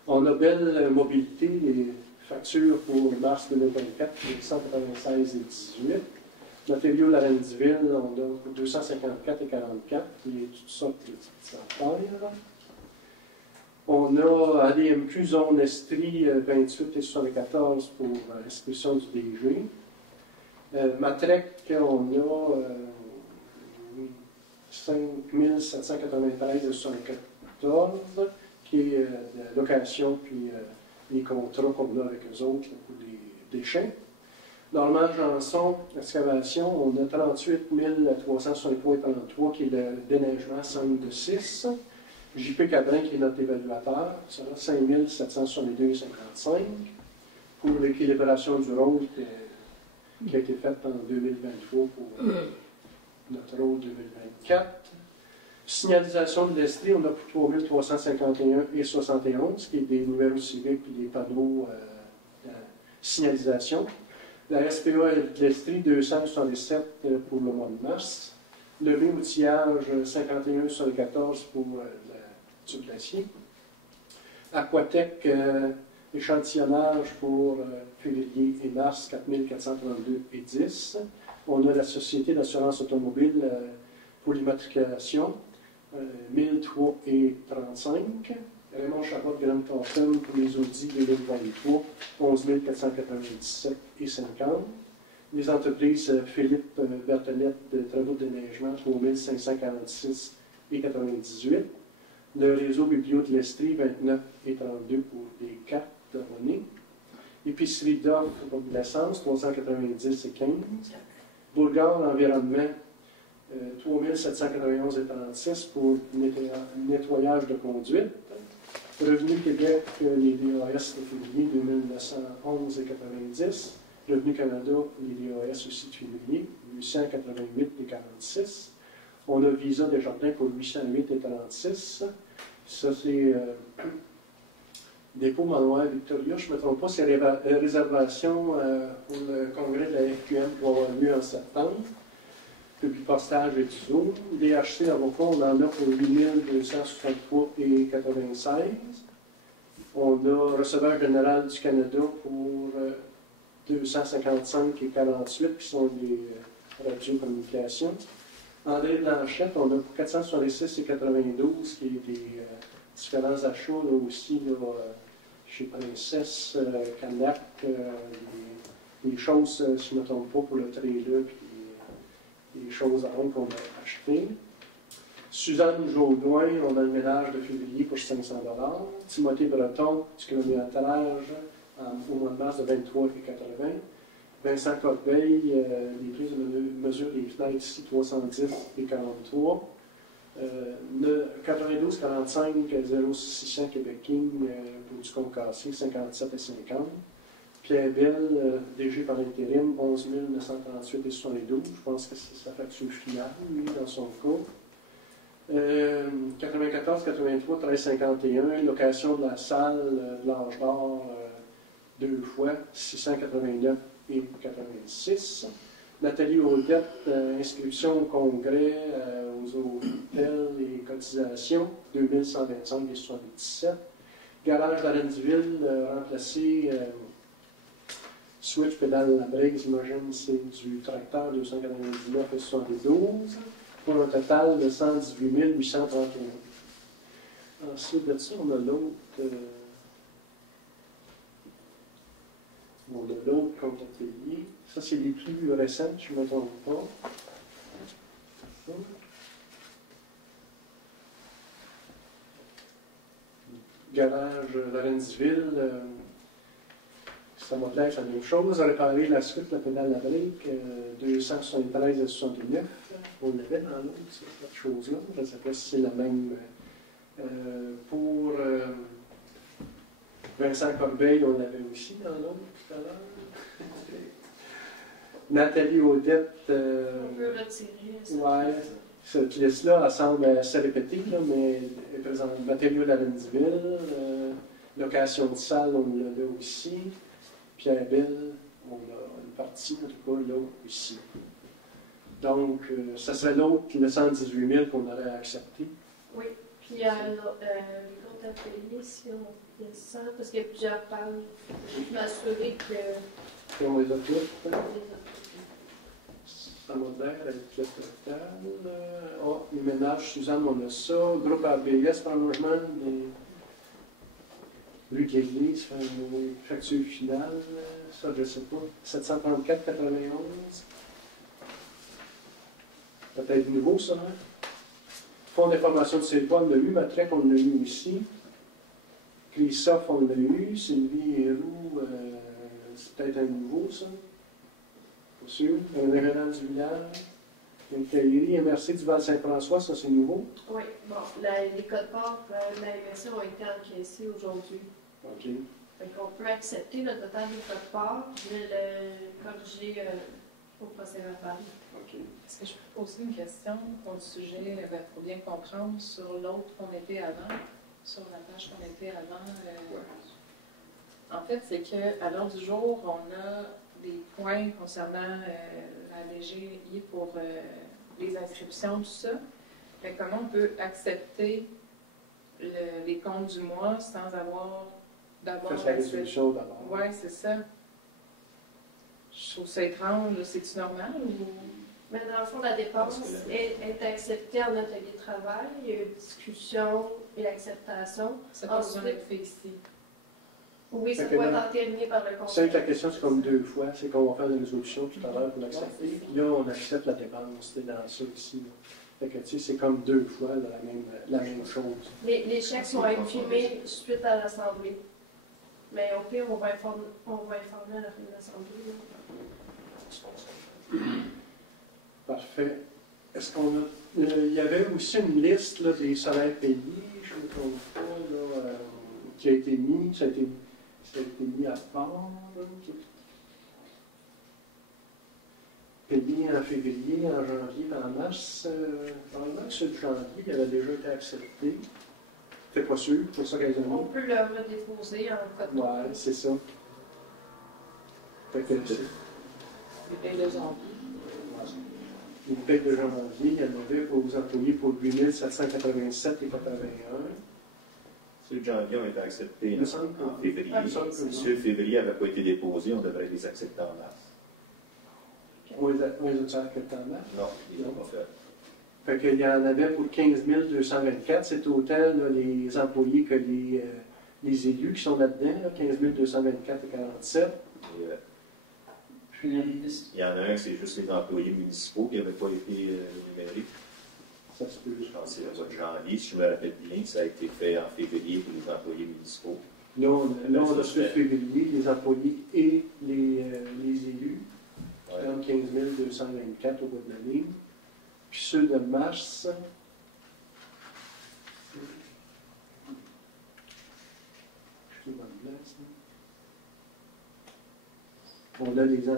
On a Belle Mobilité, les factures pour mars 2024, 196 et 18. Matériaux Laurentieville, on a pour 254 et 44, et toutes sortes de petites affaires. On a ADMQ, zone Estrie, 28 et 74 pour restitution du DG. Matrec, on a 5793 et 74, qui est la location, puis les contrats qu'on a avec eux autres pour les déchets. Normand Janson, excavation, on a 38 363,33 qui est le déneigement 5 de 6. JP Cabrin qui est notre évaluateur, ça va 5 762,55 pour l'équilibration du rôle qui a été faite en 2023 pour notre rôle 2024. Signalisation de l'Estrie, on a pour 3351,71 qui est des numéros civiques et des panneaux de signalisation. La SPA de l'Estrie, 277 pour le mois de mars. Le outillage, 51,74 pour la tube d'acier. Aquatec, échantillonnage pour février et mars, 4432,10. On a la Société d'assurance automobile pour l'immatriculation, 1003,35. Raymond Chabot, Graham Thornton pour les audits 2023, 11 497,50. Les entreprises Philippe Berthelette de travaux de déneigement, 3 546,98. Le réseau Biblio de l'Estrie, 29,32 pour des cartes abonnées. Épicerie d'offres pour de l'essence, 390,15. Boulgare Environnement, 3 791,36 pour nettoyage de conduite. Revenu Québec, les DAS de février, 2911,90. Revenu Canada, les DAS aussi de février, 888,46. On a Visa Desjardins pour 808,36. Ça, c'est dépôt Manoir Victoria, je ne me trompe pas, c'est réservation pour le congrès de la FQM qui va avoir lieu en septembre. Public postage et du Zoom. DHC avocat, on en a pour 8263,96. On a receveur général du Canada pour 255,48 qui sont des radiocommunications. André Blanchette, on a pour 466,92 qui est des différents achats là aussi là, chez Princesse, Canac, des choses, si je ne me trompe pas, pour le trailer, puis des choses à rendre qu'on a achetées. Suzanne Jaudoin, on a le ménage de février pour 500 $. Timothée Breton, du kilométrage au mois de mars de 23,80. Vincent Corbeil, les prises de mesure des fenêtres ici, 310,43. 92,45 0600 Québec King pour du concassé, 57,50. Pierre Bell, DG par intérim, 11 938,72. Je pense que c'est sa facture finale, lui, dans son cas. 94, 83, 13,51. Location de la salle de l'Ange d'Or, 2 fois, 689,86. Nathalie Audette, inscription au congrès, aux hôtels et cotisations, 2125,77. Garage d'Arendville, remplacé switch pédale la break, j'imagine, c'est du tracteur 299,72 pour un total de 118 831. Ensuite de ça, on a l'autre. On a l'autre compte atelier. Ça, c'est les plus récents, je ne me trompe pas. Garage d'Arendville. Ça m'a l'air la même chose. Réparer la suite, la pédale à brique, 273,69. On l'avait dans l'autre, cette chose-là. Je ne sais pas si c'est la même. Pour Vincent Corbeil, on l'avait aussi dans l'autre tout à l'heure. Nathalie Audette. On peut retirer. Ouais. Cette liste-là, elle semble assez répétée, là, mais elle présente matériaux d'Arendville, location de salle, on l'a là aussi. Pierre Bell, on a une partie, en tout cas, là aussi. Donc, ça serait l'autre, le 118 000 qu'on aurait accepté. Oui, puis les comptes à payer, si on descend, parce qu'il y a plusieurs pages, je m'assurer que. Et on les a toutes. Ça m'a l'air avec le total. Les ménages, Suzanne, on a ça. Groupe ABS, prolongement des. Rue de l'Église, une facture finale, ça je ne sais pas, 734,91. Peut-être nouveau ça, hein? Fonds d'information de CEPA, on l'a eu, Matrec, on l'a eu aussi. Christophe, on l'a eu. Sylvie Héroux, c'est peut-être un nouveau ça. Monsieur, Révérend du village, Caillerie, MRC du Val-Saint-François, ça c'est nouveau. Oui, bon, les codes-parts de la MRC ont été encaissés aujourd'hui. OK. Donc, on peut accepter le total des codes-parts, mais le corriger au procès-verbal. OK. Est-ce que je peux poser une question au sujet, pour bien comprendre, sur l'autre qu'on était avant, sur la page qu'on était avant? En fait, c'est qu'à l'heure du jour, on a des points concernant la DGI pour les inscriptions, tout ça. Mais comment on peut accepter les comptes du mois sans avoir d'abord Faire sa résolution d'abord. Oui, c'est ça. Je trouve ça étrange. C'est-tu normal ou... Mais dans le fond, la dépense est acceptée en atelier de travail. Il y a eu discussion et acceptation. Ça peut besoin d'être fait ici. Oui, ça doit être entériné par le conseil. C'est que la question, c'est comme deux fois. C'est qu'on va faire une résolution tout à l'heure pour l'accepter. Puis là, on accepte la dépense. C'était dans ça ici. Là. Fait que, tu sais, c'est comme deux fois là, la même chose. Les chèques sont imprimés suite à l'Assemblée. Mais au pire, on va informer à la fin de l'Assemblée. Parfait. Est-ce qu'on a... il y avait aussi une liste là, des salaires payés, je ne me trompe pas, là, qui a été mis, ça a été mis à part. Là, payé en février, en janvier, en mars. Probablement que celui de janvier, il avait déjà été accepté. C'est pas sûr, c'est pour ça qu'elles ont mis. On peut le redéposer en code. Ouais, c'est ça. Fait que c'est... Les payes de janvier. Les payes de janvier, il y en avait pour les employés pour 8 787 et 81. Ceux de janvier ont été acceptés Il me semble en février. que Ceux de février n'avaient pas été déposés, on devrait les accepter en mars. On les a acceptés en mars? Non, ils n'ont pas fait. Fait qu'il y en avait pour 15 224. C'est autant là, les employés que les élus qui sont là-dedans, là, 15 224 et 47. Puis, il y en a un, c'est juste les employés municipaux qui n'avaient pas été numériques. Ça se peut. Je pense que c'est le mois de janvier. Si je me rappelle bien, ça a été fait en février pour les employés municipaux. Là, on a fait février, les employés et les élus. Ouais. Donc 15 224 au bout de l'année. Puis ceux de mars, on a les ans.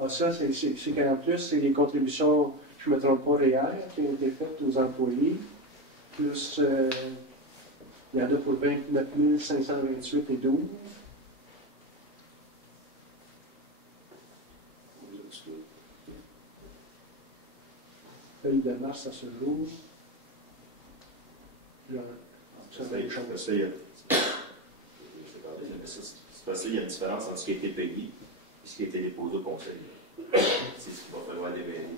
Ah, ça, c'est qu'en plus, c'est les contributions, je ne me trompe pas, réelles qui ont été faites aux employés. Plus, il y en a pour 29 528 et 12. Feuille de mars à ce jour. C'est parce qu'il y a une différence entre ce qui a été payé et ce qui a été déposé au conseil. C'est ce qu'il va falloir dévalider.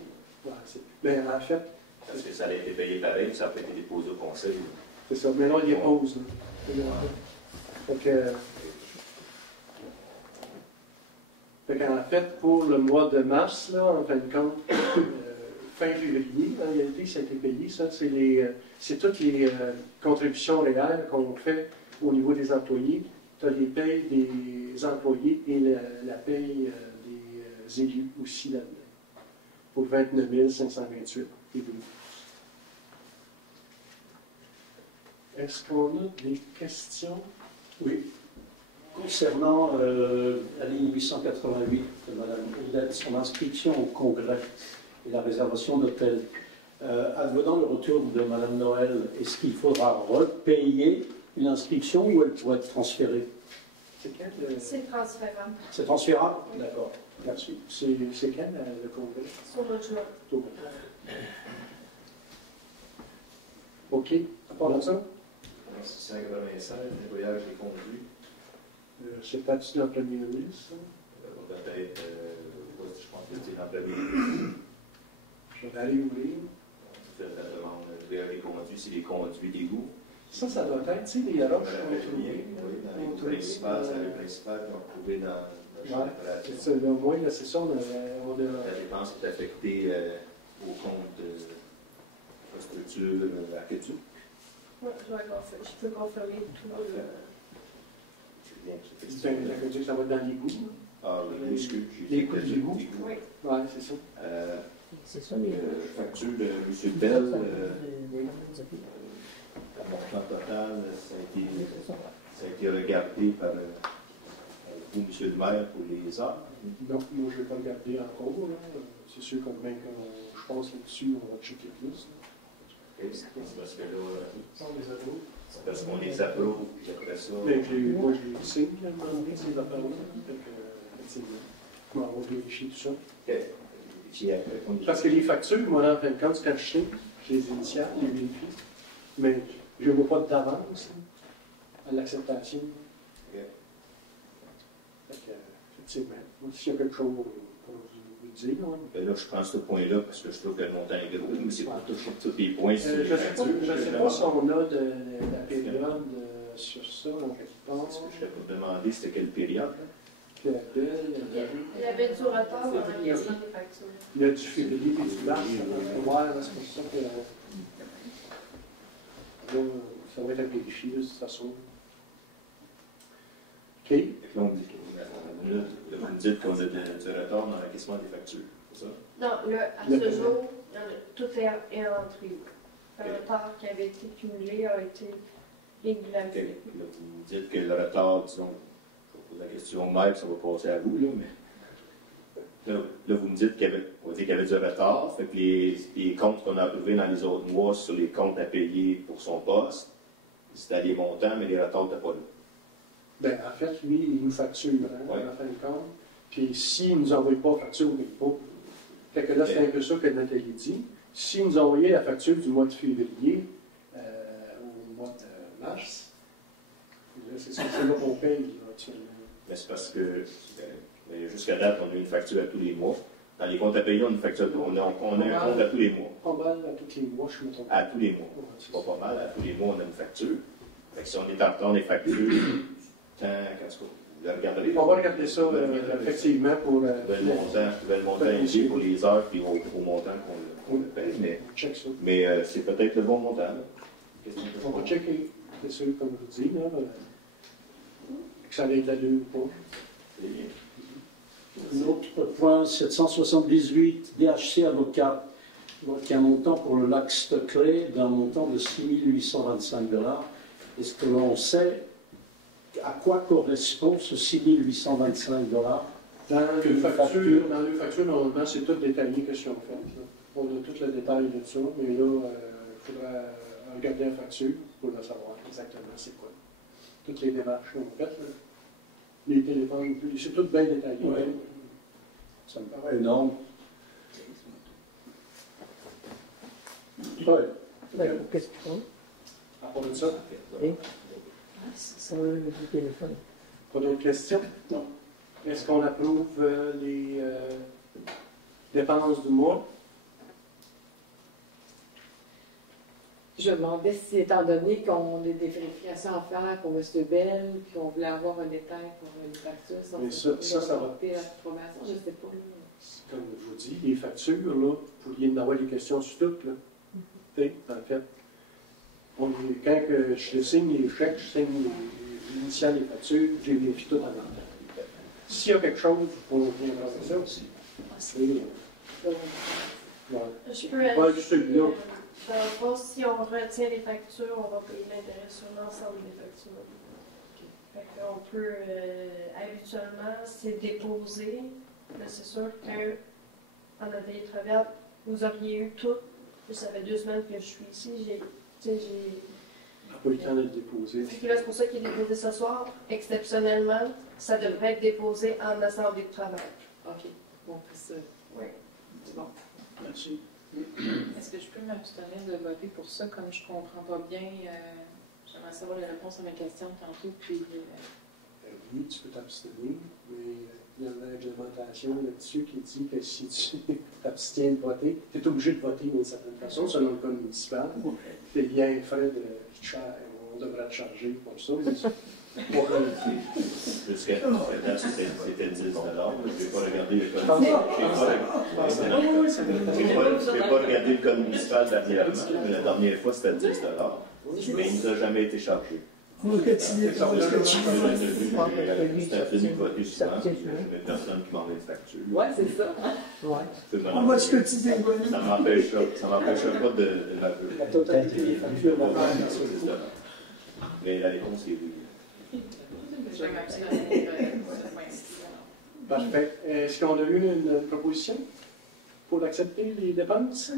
Ben, en fait, parce que ça a été payé pareil, ça n'a pas été déposé au conseil. C'est ça, mais là, il dépose. En fait, pour le mois de mars, là, en fin de compte, fin février, en réalité, ça a été payé. Ça, c'est toutes les contributions réelles qu'on fait au niveau des employés. Tu as les payes des employés et la paye des élus aussi là-dedans. Pour 29 528 et 12. Est-ce qu'on a des questions? Oui. Concernant la ligne 888, Madame, son inscription au congrès et la réservation d'hôtel, advenant le retour de Madame Noël, est-ce qu'il faudra repayer une inscription ou elle pourrait être transférée? C'est transférable. C'est transférable? D'accord. Merci. C'est quand le congrès? Sur le juin. OK. À part de ça? 696, les voyages et conduits. C'est pas-tu dans la première liste? Peut-être, je pense que c'est dans la première liste. Je vais aller ouvrir. Tu fais la demande. Les voyages et conduits, c'est les conduits d'égout. Ça doit être, tu sais, les roches qu'on a trouvées. Oui, dans les principales, c'est les principales qu'on a trouvées dans le champ d'opération. C'est ça, au moins, c'est ça, on a... La dépense est affectée au compte de la structure aqueduc. Oui, je peux confirmer tout. C'est bien. L'aqueduc, ça va être dans l'égout. Ah, les excuse. Les coûts d'égout. Oui. Oui, c'est ça. C'est ça, les. Facture de M. Bell, le montant total, ça a été regardé par vous, M. le maire, pour les heures. Non, moi, je ne vais pas regarder encore. C'est sûr qu'on même quand je pense là-dessus, on va checker plus. Parce que là, c'est parce qu'on les approuve, puis après ça. Mais moi, je les signe, à un moment donné, ces affaires-là. Effectivement, je m'en vais vérifier tout ça. Parce que les factures, moi, en fin de compte, quand je signe, je les initiale, je les vérifie. Mais je ne vois pas d'avance à l'acceptation. Effectivement, s'il y a quelque chose pour vous dire. Là, je prends ce point-là parce que je trouve que le montant est gros, mais c'est pour toucher tous les points. Je ne sais pas si on a de la période sur ça, en quelque part. Ce que je t'ai pas demandé, c'était quelle période? Il y avait du retard dans les factures. Il y a du février et du mars. C'est pour ça que là, ça va être à vérifier de toute façon. OK. Là, vous me dites qu'on a du retard dans l'acquisition des factures, c'est ça? Non, là, à ce jour, tout est entré. Le retard qui avait été cumulé a été régularisé. Okay. Là, vous me dites que le retard, disons, je pose la question au maire, ça va passer à vous, là, mais là vous me dites qu'il y avait du retard, fait que les comptes qu'on a approuvés dans les autres mois sur les comptes à payer pour son poste, c'était les montants, mais les retards n'étaient pas là. Bien, en fait, lui, il nous facture à la fin de compte. Puis s'il ne nous envoie pas la facture, il ne paye pas. Fait que là, c'est un peu ça que Nathalie dit. S'il nous envoyait la facture du mois de février au mois de mars, c'est là qu'on paye actuellement. Mais c'est parce que jusqu'à date, on a une facture à tous les mois. Dans les comptes à payer, on a une facture, on a un compte à tous les mois. Pas mal à tous les mois, je me trompe. À tous les mois. C'est pas mal, à tous les mois, on a une facture. Fait que si on est en retard des factures, vous le regarderez. On va regarder ça, effectivement, pour le montant élevé pour les heures et au montant qu'on le paye. Mais c'est peut-être le bon montant. On va checker, c'est sûr, comme je vous dis, là, que ça ait de l'allure ou pas. L'autre point, 778, DHC Avocat. Donc, il y a un montant pour le lac Stockley d'un montant de 6 825 $. Est-ce que l'on sait à quoi correspond ce 6 825 $? Dans les factures, normalement, c'est tout détaillé que si on fait. Là. On a tout le détail de ça, mais là, il faudra regarder la facture pour le savoir exactement c'est quoi. Toutes les démarches qu'on fait, là. Les téléphones, c'est tout bien détaillé. Ouais. Ça me paraît énorme. Ouais. Qu'est-ce qu'ils font? À part de ça? Ça veut du téléphone. Pas d'autres questions? Non. Est-ce qu'on approuve les dépenses du mois? Je me demandais si, étant donné qu'on a des vérifications à faire pour M. Bell, puis qu'on voulait avoir un détail pour les factures, mais ça va. l'approbation, je ne sais pas. Comme je vous dis, les factures, là, vous pourriez en avoir des questions sur toutes. Là. En fait, quand je signe les chèques, je signe l'initiale des factures, je vérifie tout en même temps. S'il y a quelque chose, on viendra avec ça aussi. Je peux ajouter, dans le fond, si on retient les factures, on va payer l'intérêt sur l'ensemble des factures. Fait qu'on peut, habituellement, c'est déposé. Mais c'est sûr qu'en atelier de travail, vous auriez eu tout. Ça fait 2 semaines que je suis ici. On n'a pas eu le temps de le déposer. C'est pour ça qu'il est déposé ce soir. Exceptionnellement, ça devrait être déposé en assemblée de travail. OK. Bon, c'est ça. Oui. C'est bon. Merci. Est-ce que je peux m'abstenir de voter pour ça, comme je ne comprends pas bien? J'aimerais savoir les réponses à mes questions tantôt. Puis, oui, tu peux t'abstenir, mais il y a une réglementation là-dessus qui dit que si tu t'abstiens de voter, tu es obligé de voter d'une certaine façon, selon le code municipal. Il y a un frais on devrait te charger pour ça. Jusqu'à maintenant, c'était 10 $. Je n'ai pas regardé le code Je n'ai pas regardé le code municipal dernièrement, mais la dernière fois, c'était 10 $. Mais il ne nous a jamais été chargé. On va continuer. C'est un tenu de voter souvent, puis je n'ai personne qui m'envoie une facture. Oui, c'est ça. On va se quotidier. Ça ne m'empêchera pas de l'avouer. La totalité des factures, mais la réponse est oui. Je vais m'abstenir de ce point-ci. Parfait. Est-ce qu'on a eu une proposition pour accepter les dépenses?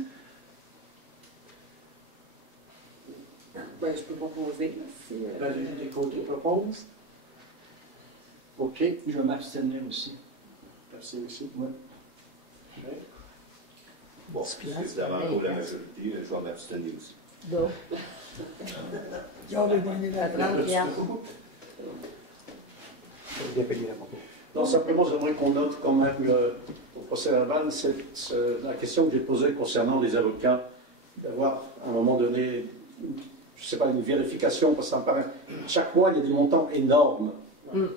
Ben, je peux proposer. Si, Valérie Descôtés propose. OK. Je vais m'abstenir aussi. Merci aussi. Oui. Okay. Bon, si c'est avant pour la majorité, je vais m'abstenir aussi. Donc, Dion va gagner la 30 piastres. Non, simplement, j'aimerais qu'on note quand même au procès verbal la question que j'ai posée concernant les avocats, d'avoir à un moment donné, je ne sais pas, une vérification, parce que ça me paraît, chaque mois, il y a des montants énormes.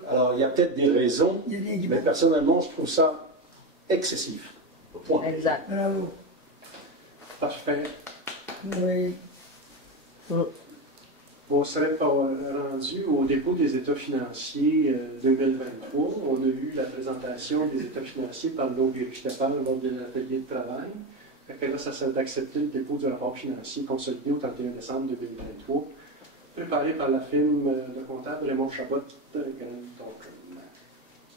Alors, il y a peut-être des raisons, mais personnellement, je trouve ça excessif. Point. Exact. Bravo. Parfait. Oui. On serait rendu au dépôt des états financiers 2023. On a eu la présentation des états financiers par Laurie Stephan lors de l'atelier de travail. Fait que là, ça serait d'accepter le dépôt du rapport financier consolidé au 31 décembre 2023, préparé par la firme de comptable Raymond Chabot de Grand Doncom.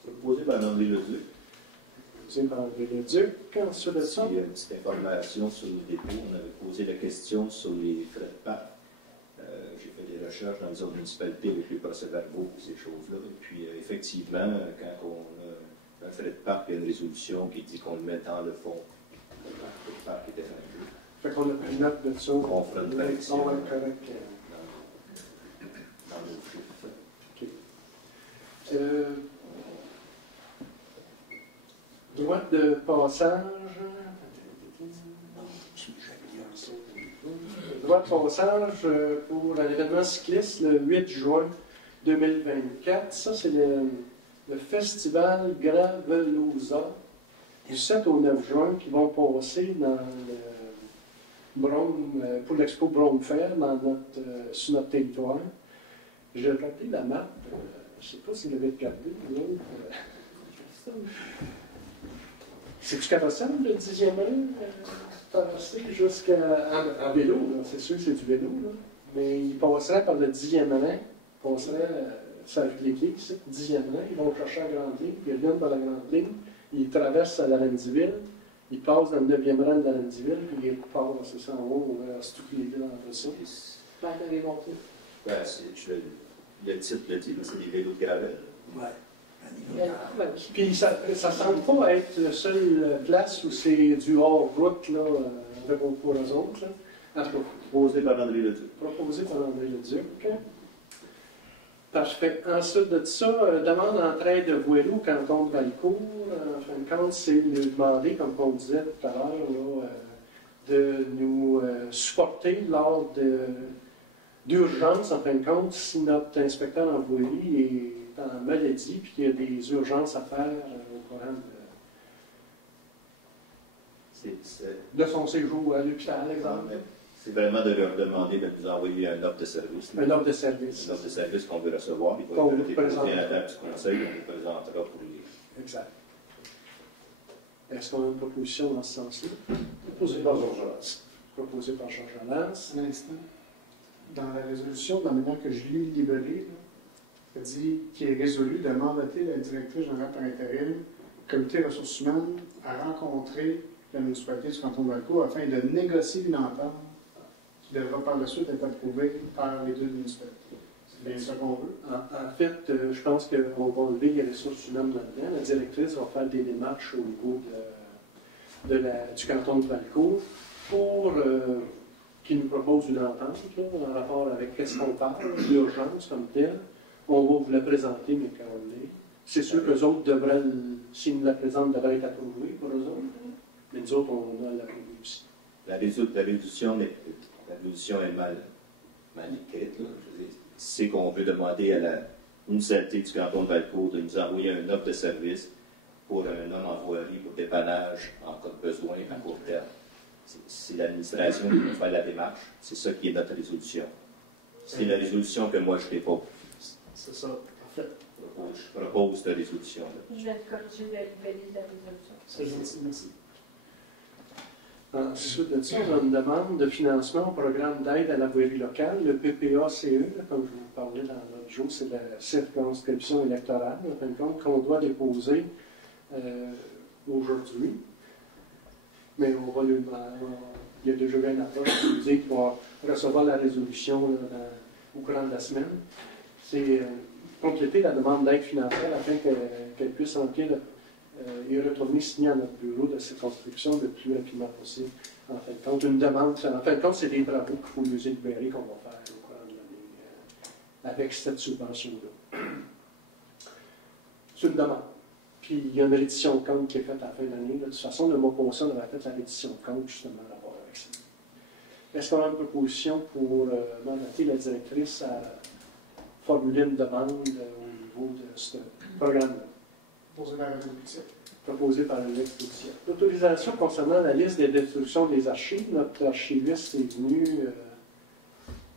Proposé par André Leduc. Proposé par André Leduc. Ensuite de ça, Une petite information sur le dépôt. On avait posé la question sur les frais de part. J'ai fait des recherches dans les autres municipalités avec les procès-verbaux et ces choses-là. Et puis, effectivement, quand on a un frais de part, il y a une résolution qui dit qu'on le met dans le fond. Le frais de part qui était rendu. fait qu'on a pris note de ça. On fera une correction. On va être correct. Dans nos chiffres. OK. Droite de passage. Droit de passage pour un événement cycliste le 8 juin 2024. Ça, c'est le festival Gravelosa du 7 au 9 juin qui vont passer dans le Brome, pour l'expo Brome Fair sur notre territoire. J'ai regardé la map. Je ne sais pas si vous l'avez regardé. C'est-tu carrossable, le 10e rang? Passer jusqu'à en vélo, c'est sûr que c'est du vélo, là. Mais ils passeraient par le 10e rang, ils passeraient sur l'église, 10e rang, ils vont chercher la grande ligne, ils reviennent dans la grande ligne, ils traversent à Laurentieville, ils passent dans le 9e rang de Laurentieville, puis ils repartent, c'est ça, en haut, c'est toutes les villes entre ça. Le titre le dit, c'est des vélos de gravel. Ouais. Puis ça ne semble pas être la seule place où c'est du hors-route pour eux autres. Là. Proposé par André Leduc. Proposé par André Leduc. Parfait. Ensuite de ça, demande d'entraide de Voilou au canton de Valcourt. En fin de compte, c'est demander, comme on disait tout à l'heure, de nous supporter lors d'urgence, en fin de compte, si notre inspecteur en Voilou est en maladie, puis qu'il y a des urgences à faire au courant de son séjour à l'hôpital, exemple. C'est vraiment de leur demander de nous envoyer un offre de service. Un offre de service. Un offre de service qu'on veut recevoir. Il va être déposé à la table du conseil, on le présentera pour les... Exact. Est-ce qu'on a une proposition dans ce sens-là? Proposé par Georges Lance. Proposé par Georges Lance. Un instant. Dans la résolution, dans la manière que je lis le libellé, ça dit qu'il est résolu de mandater la directrice générale par intérim, comité ressources humaines, à rencontrer la municipalité du canton de Valcourt afin de négocier une entente qui devra par la suite être approuvée par les deux municipalités. C'est bien ça qu'on veut. En fait, je pense qu'on va enlever les ressources humaines là-dedans. La directrice va faire des démarches au niveau du canton de Valcourt pour qu'il nous propose une entente là, en rapport avec qu'est-ce qu'on parle, l'urgence comme telle. On va vous la présenter, mais quand on l'est. C'est sûr qu'eux autres devraient, s'ils nous la présentent, devraient être approuvés pour eux autres. Mais nous autres, on a l'approuvé aussi. La résolution est mal écrite. C'est qu'on veut demander à la municipalité du canton de Valcourt de nous envoyer un offre de service pour un homme en voirie pour dépannage en cas de besoin à court terme. C'est l'administration qui va faire la démarche. C'est ça qui est notre résolution. C'est la résolution que moi je dépose. C'est ça, parfait. Je propose cette résolution-là. Je vais le corriger, je vais valider la résolution. C'est gentil, merci. Ensuite de ça, on a une demande de financement au programme d'aide à la voirie locale, le PPACE, comme je vous parlais dans l'autre jour, c'est la circonscription électorale, en fin de compte, qu'on doit déposer aujourd'hui. Mais on va lui demander, il y a déjà eu un appel qui nous dit qu'il va recevoir la résolution là, au courant de la semaine. C'est compléter la demande d'aide financière afin qu'elle puisse remplir et retourner signer à notre bureau de circonscription le plus rapidement possible. En fin de compte, une demande, en fin de compte, c'est des travaux qu'il faut nous énumérer qu'on va faire au courant de l'année avec cette subvention-là. C'est une demande. Puis il y a une reddition de compte qui est faite à la fin de l'année. De toute façon, le mot conscient devrait être la reddition de compte, justement, à rapport avec ça. Est-ce qu'on a une proposition pour mandater la directrice à formuler une demande au niveau de ce programme-là? Poser la résolution. Proposé par l'exposition. L'autorisation concernant la liste des destructions des archives, notre archiviste est venu,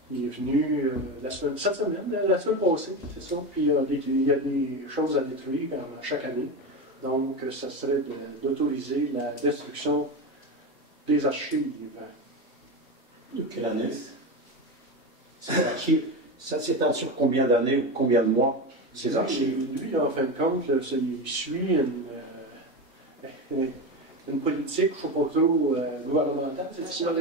cette semaine, la semaine passée, c'est ça, puis il y a des choses à détruire chaque année. Donc, ça serait d'autoriser la destruction des archives. De quelle année? Ces archives, ça s'étend sur combien d'années ou combien de mois, ces archives? Lui, en fin de compte, là, il suit une politique, je ne sais pas trop, gouvernementale, c'est ça?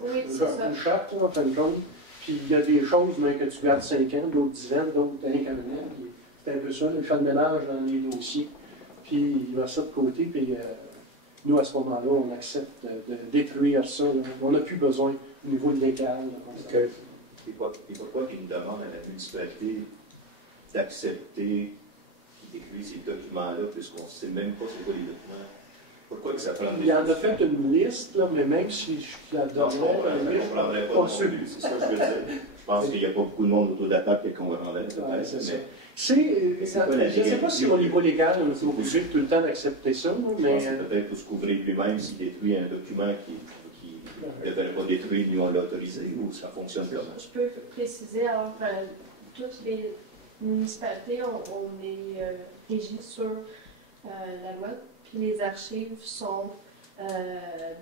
Oui, c'est ça. Une charte, en fin de compte. Puis il y a des choses, mais que tu gardes 5 ans, d'autres 10 ans, d'autres 1 an. C'est un peu ça, il fait le ménage dans les dossiers. Puis il va ça de côté, puis nous, à ce moment-là, on accepte de détruire ça. Là. On n'a plus besoin au niveau de légal. Okay. Et pourquoi qu'il nous demande à la municipalité d'accepter qu'il détruise ces documents-là, puisqu'on ne sait même pas c'est quoi les documents? Pourquoi que ça prend Il en a fait une liste, là, mais même si je la donne, je ne comprendrais pas non plus, c'est ça que je veux dire. Je pense qu'il n'y a pas beaucoup de monde autour de la table qui comprendrait. Ouais, je ne sais pas si au niveau légal, on est obligé tout le temps d'accepter ça, mais... Je pense que peut-être pour se couvrir lui-même s'il détruit un document qui ne devrait pas détruire, nous on l'a autorisé, ou ça fonctionne comment? Je peux préciser, alors, toutes les municipalités, on est régies sur la loi, puis les archives sont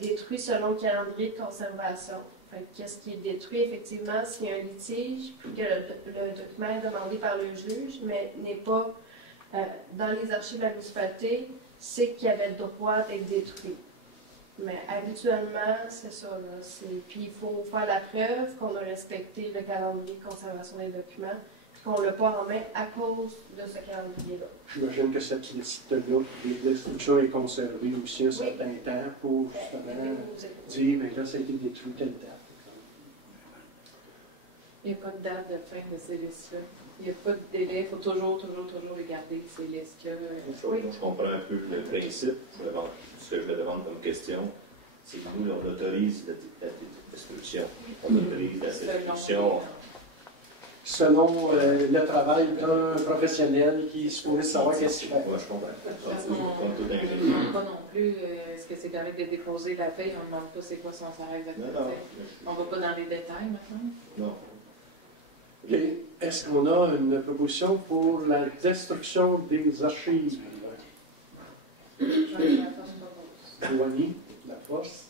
détruites selon le calendrier de conservation. Qu'est-ce qui est détruit, effectivement, s'il y a un litige, puis que le document est demandé par le juge, mais n'est pas dans les archives de la municipalité, c'est qu'il y avait le droit d'être détruit. Mais habituellement, c'est ça. Puis il faut faire la preuve qu'on a respecté le calendrier de conservation des documents, puis qu'on ne l'a pas en main à cause de ce calendrier-là. J'imagine que cette liste-là, l'instruction est conservée aussi un certain temps pour justement dire, mais là, ça a été détruit telle date. Il n'y a pas de date de fin de ces listes-là. Il n'y a pas de délai. Il faut toujours regarder ces listes-là. Je comprends un peu le principe. Ce que je me demande comme question, c'est que nous, on autorise la destruction. On autorise la destruction. Selon le travail d'un professionnel qui se pourrait savoir qu'est-ce qu'il fait. Moi, je comprends. On ne demande pas non plus est-ce que c'est correct de déposer la paye. On ne demande pas c'est quoi son salaire exactement. On ne va pas dans les détails maintenant. Non. Et est-ce qu'on a une proposition pour la destruction des archives? Joanie, la force.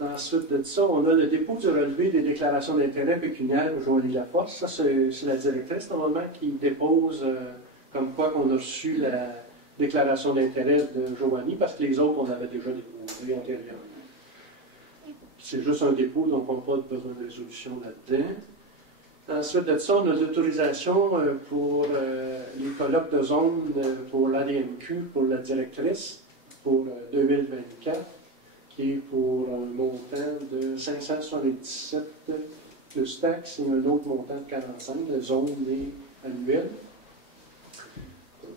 Ensuite de ça, on a le dépôt du relevé des déclarations d'intérêt pécuniaire pour Joanie Laforce. Ça, c'est la directrice, normalement, qui dépose comme quoi qu'on a reçu la déclaration d'intérêt de Joanie, parce que les autres, on avait déjà déposé antérieurement. C'est juste un dépôt, donc on n'a pas besoin de résolution là-dedans. Ensuite de ça, on a l'autorisation pour les colloques de zone pour l'ADMQ, pour la directrice, pour 2024, qui est pour un montant de 577 plus taxes et un autre montant de 45, la zone est annuelle.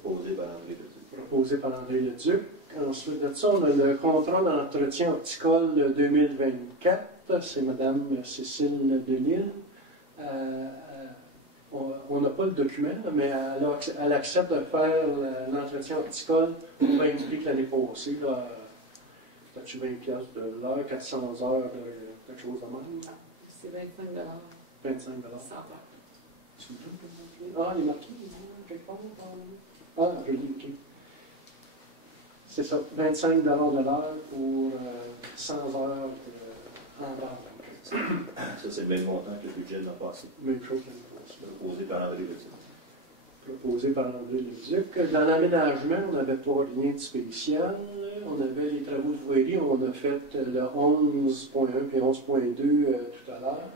Proposé par André Leduc. Proposé par André Leduc. Ensuite de ça, on a le contrat d'entretien horticole 2024, c'est Mme Cécile Delisle. On n'a pas le document, mais elle accepte de faire l'entretien horticole au même prix que l'année passée. As-tu 20$ de l'heure, 400 heures, quelque chose de même? C'est 25$. 25 100 $. Ah, il est marqué quelque part. Ah, je l'ai, OK. C'est ça, 25 $ de l'heure pour 100 heures en barre. Ça, c'est le même montant que le budget de l'an passé. Même chose que l'an passé. Proposé par André Leduc. Proposé par André Leduc. Dans l'aménagement, on n'avait pas rien de spécial. On avait les travaux de voirie. On a fait le 11.1 et 11.2 tout à l'heure.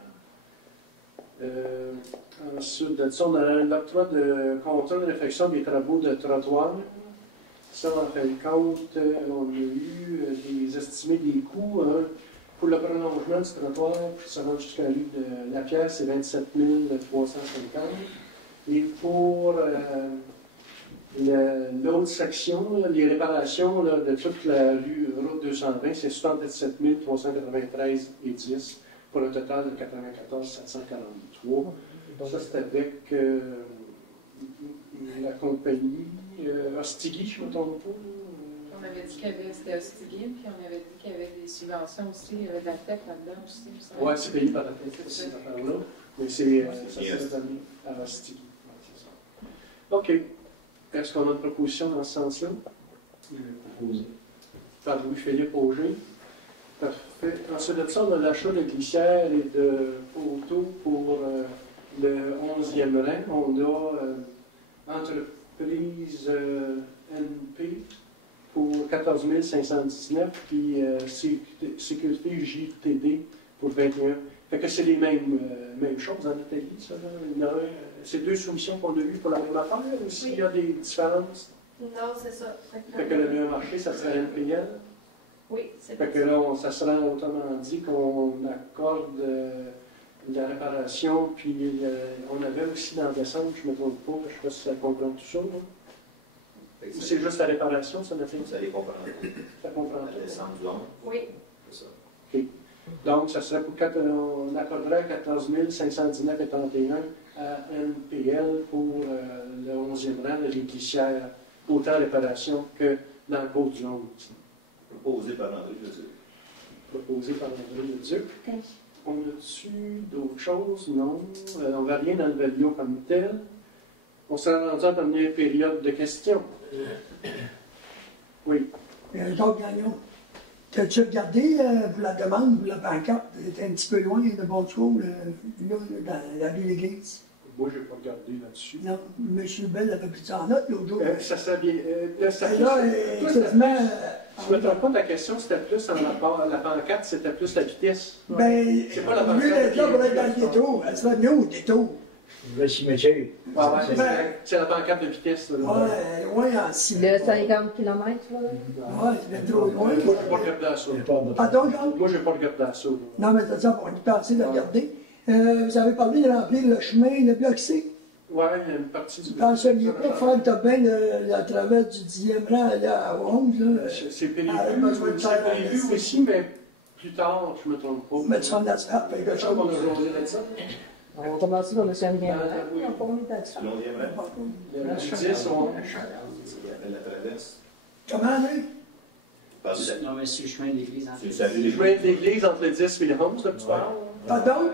Ensuite de ça, on a l'octroi de contrat de réfection des travaux de trottoir. Ça, en fin de compte, on a eu des estimés des coûts. Hein, pour le prolongement du trottoir, ça rentre jusqu'à la rue de la Pierre, c'est 27 350. Et pour l'autre section, là, les réparations là, de toute la rue Route 220, c'est 77 393,10 pour un total de 94 743. Ça, c'est avec la compagnie Ostigui, je ne me trompe pas. On avait dit qu'il y avait, c'était Ostigui, puis on avait dit qu'il y avait des subventions aussi, il y avait de la tête là-dedans aussi. Oui, c'est payé par la tête, cette affaire-là. Mais c'est ça serait donné à Ostigui. Ouais, c'est ça. OK. Est-ce qu'on a une proposition dans ce sens-là? Par Louis-Philippe Auger. Parfait. Ensuite de ça, on a l'achat de glissières et de poteaux pour le 11e rang. On a entreprise NP pour 14 519, puis sécurité JTD pour 21. Fait que c'est les mêmes choses dans Nathalie, ça. C'est deux solutions qu'on a eues pour la même affaire, ou s'il y a des différences? Non, c'est ça. Fait que le meilleur marché, ça serait NPL? Oui, c'est Fait que là, ça serait autrement dit qu'on accorde la réparation, puis on avait aussi dans décembre, je ne me trompe pas, je ne sais pas si ça comprend tout ça. Ou c'est juste la réparation, ça, Nathalie? Ça les comprend. Ça comprend La descente du long. Oui. C'est ça. OK. Donc, ça serait pour on accorderait 14 519,31 à NPL pour le 11e rang, les glissières, autant réparation que dans le côte du Long. Proposé par André Leduc. Proposé par André Leduc. On a-tu d'autres choses? Non. On ne va rien dans le valio comme tel. On s'est rendu à terminer une période de questions. Oui. Jacques Gagnon, t'as-tu regardé pour la demande, pour la pancarte? T'es un petit peu loin de Bonneau, là, dans la rue L'Église. Moi, je n'ai pas regardé là-dessus. Non, M. Bell avait pris ça en note l'autre jour. Ça serait bien. Quasiment. Je ne me trompe pas, ta question, c'était plus en rapport. La pancarte, c'était plus la vitesse. Ben, c'est pas la pancarte. Lui, il est là pour être dans le détour. Elle serait mieux au détour. Le cimetière. C'est la pancarte de vitesse. Oui, loin en 6. Le 50 km, là? Oui, c'est trop loin. Moi, je n'ai pas regardé à ça. Pardon, Jean? Moi, je n'ai pas regardé à ça. Non, mais c'est ça, on est passé de regarder. Vous avez parlé de remplir le chemin, le bloc C. Oui, il y a une partie du bloc. Pensez-vous pas faire le topin à travers du 10e rang là, au 11? C'est prévu aussi, mais plus tard, je ne me trompe pas. Mettre ça en asphalte, quelque chose. On a jasé là-dessus. On va commencer par le 5e rang. On va mettre ça. Le 10, on... La traverse. Comment, André? Non, mais c'est le chemin de l'église. Le chemin de l'église entre le 10 et le 11, là, que tu parles? Pardon?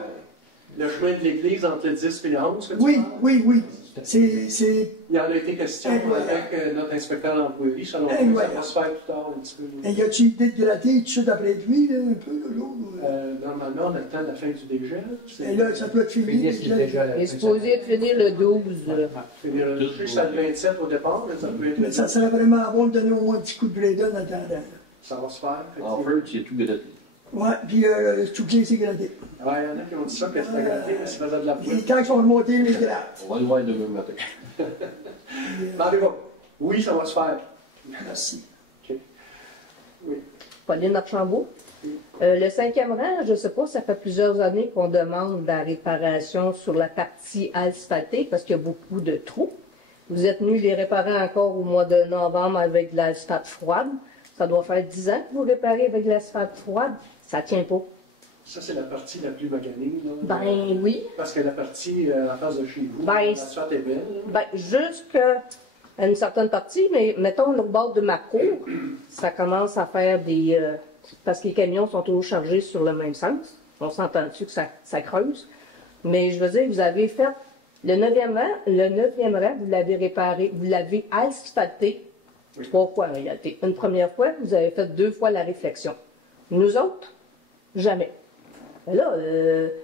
Le chemin de l'église entre le 10 et le 11, que tu Oui, parles? oui, oui. Il y en a été question avec notre inspecteur d'employé. Ça va se faire plus tard un petit peu. Et y a-tu idée de gratter tout de suite après la pluie, là, un peu, toujours? Normalement, on attend la fin du dégel. Et là, ça peut être fini. Il est supposé être fini le 12. Finir le juste à le 27 au départ, mais ça peut être... Mais ça serait vraiment bon de donner au moins un petit coup de bredon en attendant. Ça va se faire. En fait, il y a tout gratté. Ouais, puis tout bien, c'est gratté. Ouais, il y en a qui ont dit ça, que c'était gratté, mais ça faisait de la pluie. Et quand ils vont remonter les grattes. On va le voir demain matin. Oui, ça va se faire. Merci. OK. Oui. Pauline Archambault. Le 5e rang, je ne sais pas, ça fait plusieurs années qu'on demande la réparation sur la partie asphaltée parce qu'il y a beaucoup de trous. Vous êtes venus les réparer encore au mois de novembre avec de l'asphalte froide. Ça doit faire 10 ans que vous réparez avec de l'asphalte froide. Ça ne tient pas. Ça, c'est la partie la plus maganée. Là. Ben oui. Parce que la partie en face de chez vous, ben, l'asphalte est belle. Ben, jusqu'à une certaine partie, mais mettons au bord de ma cour, ça commence à faire des... parce que les camions sont toujours chargés sur le même sens. On s'entend dessus que ça creuse. Mais je veux dire, vous avez fait le 9e rang, vous l'avez réparé, vous l'avez asphalté 3 fois en réalité. Une première fois, vous avez fait 2 fois la réflexion. Nous autres, jamais. Et là,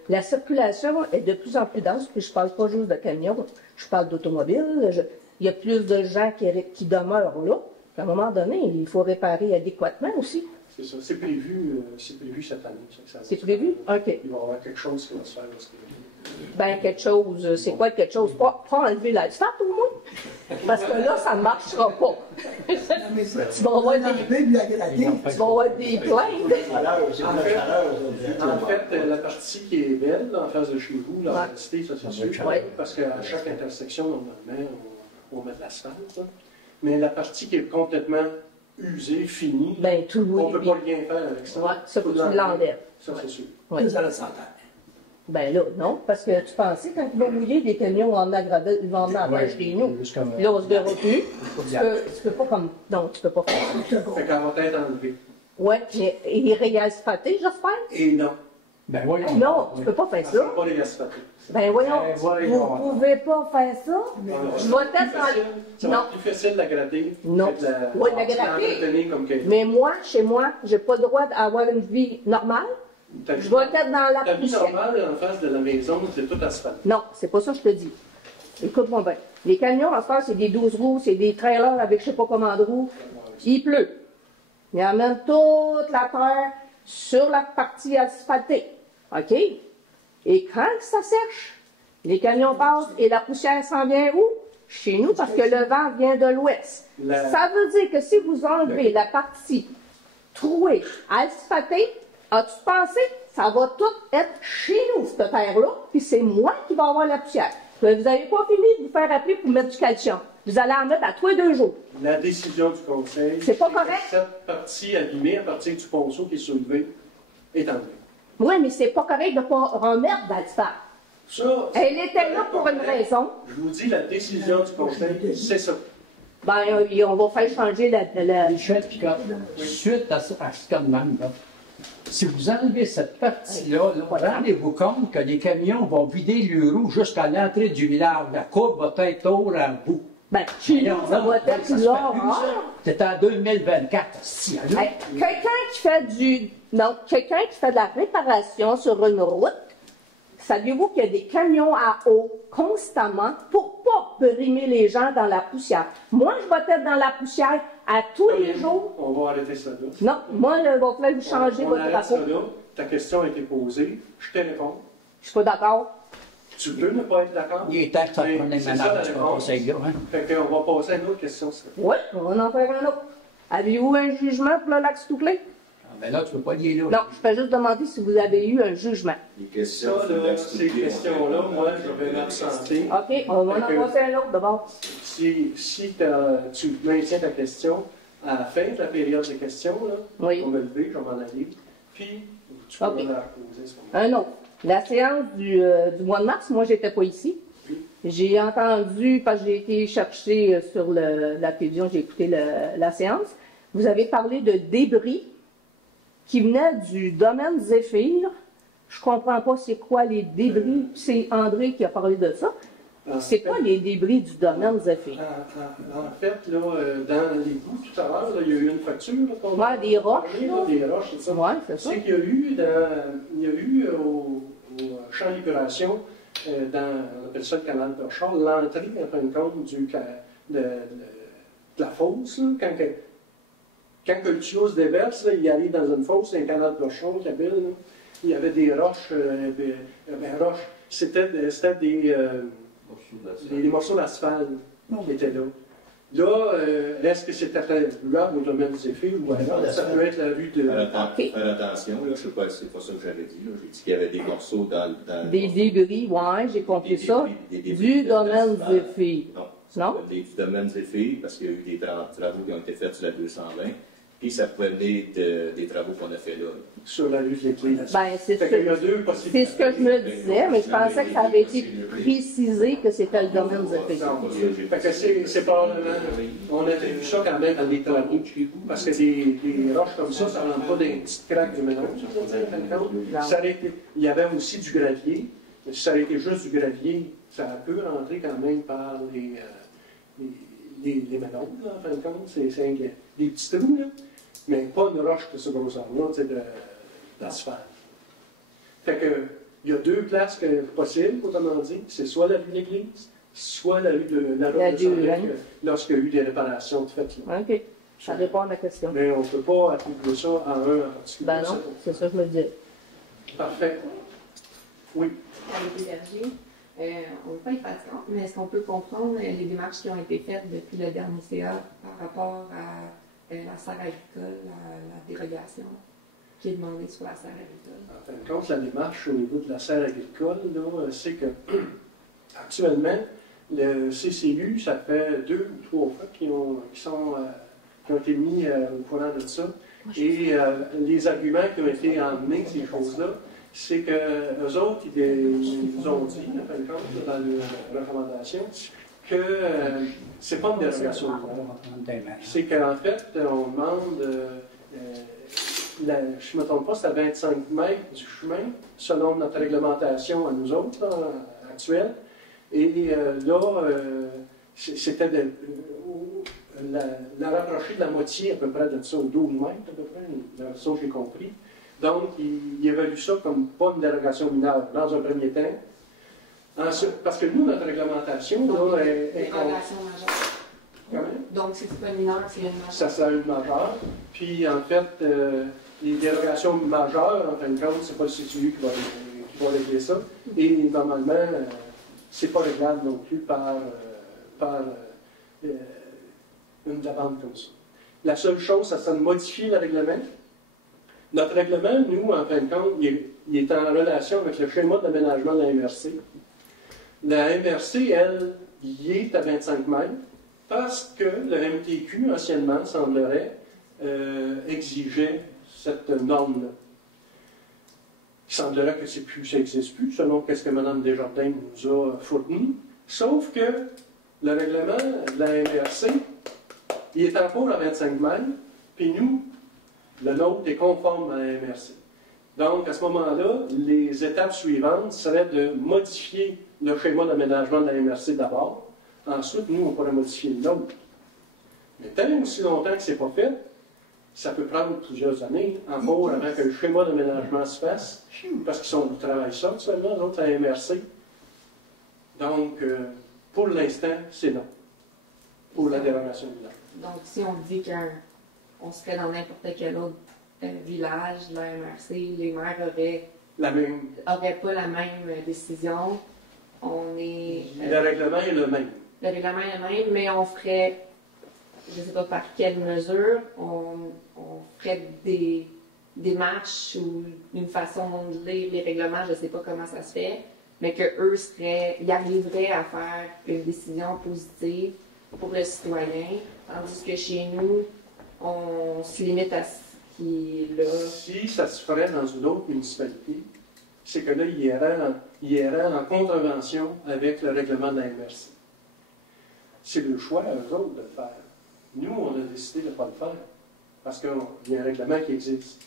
la circulation est de plus en plus dense, puis je ne parle pas juste de camions, je parle d'automobiles. Il y a plus de gens qui demeurent là. À un moment donné, il faut réparer adéquatement aussi. C'est ça. C'est prévu cette année. C'est prévu? OK. Il va y avoir quelque chose qui va se faire. Ben, quelque chose, c'est quoi quelque chose? Pas enlever l'asphalte au moins? Parce que là, ça ne marchera pas. Tu vas avoir des plaintes. En fait, la partie qui est belle, en face de chez vous, la cité, ça c'est sûr, parce qu'à chaque intersection, normalement, on met de l'asphalte. Mais la partie qui est complètement usée, finie, ben, on ne peut pas rien faire avec ça. Ouais, ça, faut que tu l'enlèves. Ça, c'est sûr. Ouais. Ça, la santé. Ben là, non, parce que tu pensais, quand ils vont mouiller des camions en agravelle, ils vont en avoir chez nous. Là, on se verra plus. Tu peux pas comme. Non, tu peux pas faire ça. Fait qu'elle va être enlevée. Ouais, mais il est réasphalté, j'espère? Et non. Ben voyons. Non, tu peux pas faire ça. Pas réasphalté. Ben voyons, vous pouvez pas faire ça. Je vais être non. C'est plus facile de la gratter. Non. Oui, la gratter. Mais moi, chez moi, j'ai pas le droit d'avoir une vie normale. Je vais être dans la ta vie normale en face de la maison, c'est tout asphalte. Non, c'est pas ça que je te dis. Écoute-moi bien. Les camions, en fait, c'est des 12 roues, c'est des trailers avec je sais pas combien de roues. Il pleut. Il amène toute la terre sur la partie asphaltée. OK? Et quand ça sèche, les camions passent et la poussière s'en vient où? Chez nous, parce que le vent vient de l'ouest. Ça veut dire que si vous enlevez la partie trouée, asphaltée, as-tu pensé? Ça va tout être chez nous, cette terre-là, puis c'est moi qui vais avoir la poussière. Vous n'avez pas fini de vous faire appeler pour mettre du calcium. Vous allez en mettre à tous les 2 jours. La décision du conseil, c'est pas correct. Cette partie abîmée à partir du ponceau qui est soulevé est enlevée. Oui, mais c'est pas correct de ne pas remettre d'asphalte. Elle était là pour une raison. Je vous dis, la décision du conseil, c'est ça. Ben, on va faire changer la... Michel Picard, suite à ce cas de même, là, si vous enlevez cette partie-là, rendez-vous compte que les camions vont vider le roue jusqu'à l'entrée du village. La courbe va être au bout. Ben, chez nous, ça va être plus long. C'est en 2024. Quelqu'un qui fait de la réparation sur une route, saviez-vous qu'il y a des camions à eau constamment pour ne pas brimer les gens dans la poussière? Moi, je vais être dans la poussière à tous les jours. On va arrêter ça là. Non, moi, il va falloir vous changer votre drapeau. Ta question a été posée, je te réponds. Je suis pas d'accord. Tu peux ne pas être d'accord. Il est temps que ça prenne les menaces du conseil-là. Fait qu'on va passer à une autre question. Oui, on va en faire un autre. Avez-vous un jugement pour le lac Stouclé? Ben là, tu ne peux pas dire là. Non, je peux juste demander si vous avez eu un jugement. Les questions. Ces questions-là, moi, je vais m'absenter. OK, on va en passer un autre d'abord. Si tu maintiens ta question, à la fin de la période de questions, là, oui. on va lever, je vais m'en aller, puis tu peux la reposer. Un autre. La séance du mois de mars, moi, j'étais pas ici. J'ai entendu, parce que j'ai été chercher sur la télévision, j'ai écouté la séance, vous avez parlé de débris qui venaient du domaine Zéphyr. Je comprends pas c'est quoi les débris. C'est André qui a parlé de ça. C'est quoi les débris du domaine Zéphyr? En fait, là, dans l'égout, tout à l'heure, il y a eu une fracture. Oui, des roches. Des roches, c'est ça. Oui, c'est ça. C'est qu'il y a eu au champ d'épuration, on appelle ça le canal de Char, l'entrée, en fin de compte, de la fosse. Là, quand le tuyau se déverse, là, il arrive dans une fosse, c'est un canal de Char qui appelle. Il y avait des roches. C'était des morceaux d'asphalte qui étaient là. Là, est-ce que c'était attribuable au domaine du Zéphyr ou alors ça peut être la rue de... Faire attention, là, je ne sais pas, c'est pas ça que j'avais dit. J'ai dit qu'il y avait des morceaux dans des débris, oui, j'ai compris ça. Du domaine Zéphyr. Non? Du domaine Zéphyr, parce qu'il y a eu des travaux qui ont été faits sur la 220. Puis ça pouvait venir des travaux qu'on a fait là. Sur la rue de l'Église. Ben, c'est ce que je me disais, mais je pensais que ça avait été précisé que c'était le domaine Zéphyr. C'est probablement... On avait vu ça quand même dans les travaux chez vous, parce que des roches comme ça ne rentre pas dans une petite craque du mélange. Il y avait aussi du gravier Si ça avait été juste du gravier, ça peut rentrer quand même par les manœuvres, en fin de compte. C'est des petits trous, là, mais pas une roche de ce grosseur-là, d'asphalte. Fait que, il y a deux places possibles, autrement dit. C'est soit la rue de l'Église, soit la rue de la route de Saint-Luc, lorsqu'il y a eu des réparations de fait. Là. OK. Ça répond à la question. Mais on ne peut pas attribuer ça à un en particulier. Ben non, c'est ça que je me dis. Parfait. Oui. Avec les bergers, on ne veut pas être fatigant, mais est-ce qu'on peut comprendre les démarches qui ont été faites depuis le dernier CA par rapport à la serre agricole, la dérogation qui est demandée sur la serre agricole? En fin de compte, la démarche au niveau de la serre agricole, c'est que actuellement, le CCU, ça fait 2 ou 3 fois qui ont été mis au courant de ça. Et les arguments qui ont été emmenés, ces choses-là, c'est qu'eux autres, ils nous ont dit, en fin de compte, dans leur recommandation, que c'est pas une dérogation. C'est qu'en fait, on demande, je ne me trompe pas, c'est à 25 mètres du chemin, selon notre réglementation à nous autres, là, actuelle. Et là, c'était la rapprocher de la moitié à peu près de ça, 12 mètres à peu près, de ça que j'ai compris. Donc, il évalue ça comme pas une dérogation mineure dans un premier temps. Ensuite, parce que nous, notre réglementation, donc, là, est... Dérogation majeure. Comment? Donc, c'est pas une mineure, c'est une majeure. Ça sera une majeure. Puis, en fait, les dérogations majeures, en fin de compte, c'est pas le CTU qui va régler ça. Et normalement, c'est pas réglable non plus par une demande comme ça. La seule chose, ça serait de modifier le règlement. Notre règlement, nous, en fin de compte, il est en relation avec le schéma d'aménagement de la MRC. La MRC, elle, y est à 25 mètres parce que le MTQ, anciennement, semblerait, exigeait cette norme-là. Il semblerait que ça n'existe plus, selon ce que Mme Desjardins nous a fourni. Sauf que le règlement de la MRC, il est encore à 25 mètres, puis nous, le nôtre est conforme à la MRC. Donc, à ce moment-là, les étapes suivantes seraient de modifier le schéma d'aménagement de la MRC d'abord. Ensuite, nous, on pourrait modifier le nôtre. Mais tant aussi longtemps que ce n'est pas fait, ça peut prendre plusieurs années, encore avant que le schéma d'aménagement se fasse, parce qu'ils travaillent ça actuellement, l'autre à la MRC. Donc, pour l'instant, c'est non. Pour la dérogation du lac. Donc, si on dit qu'on serait dans n'importe quel autre village, la MRC, les maires n'auraient pas la même décision. Le règlement est le même. Le règlement est le même, mais on ferait, je ne sais pas par quelle mesure, on ferait des démarches ou une façon de lire les règlements, je ne sais pas comment ça se fait, mais qu'eux y arriveraient à faire une décision positive pour le citoyen, tandis que chez nous, on se limite à ce qui est là. Si ça se ferait dans une autre municipalité, c'est que là, il irait en contravention avec le règlement de la MRC. C'est le choix à eux autres de le faire. Nous, on a décidé de ne pas le faire, parce qu'il y a un règlement qui existe.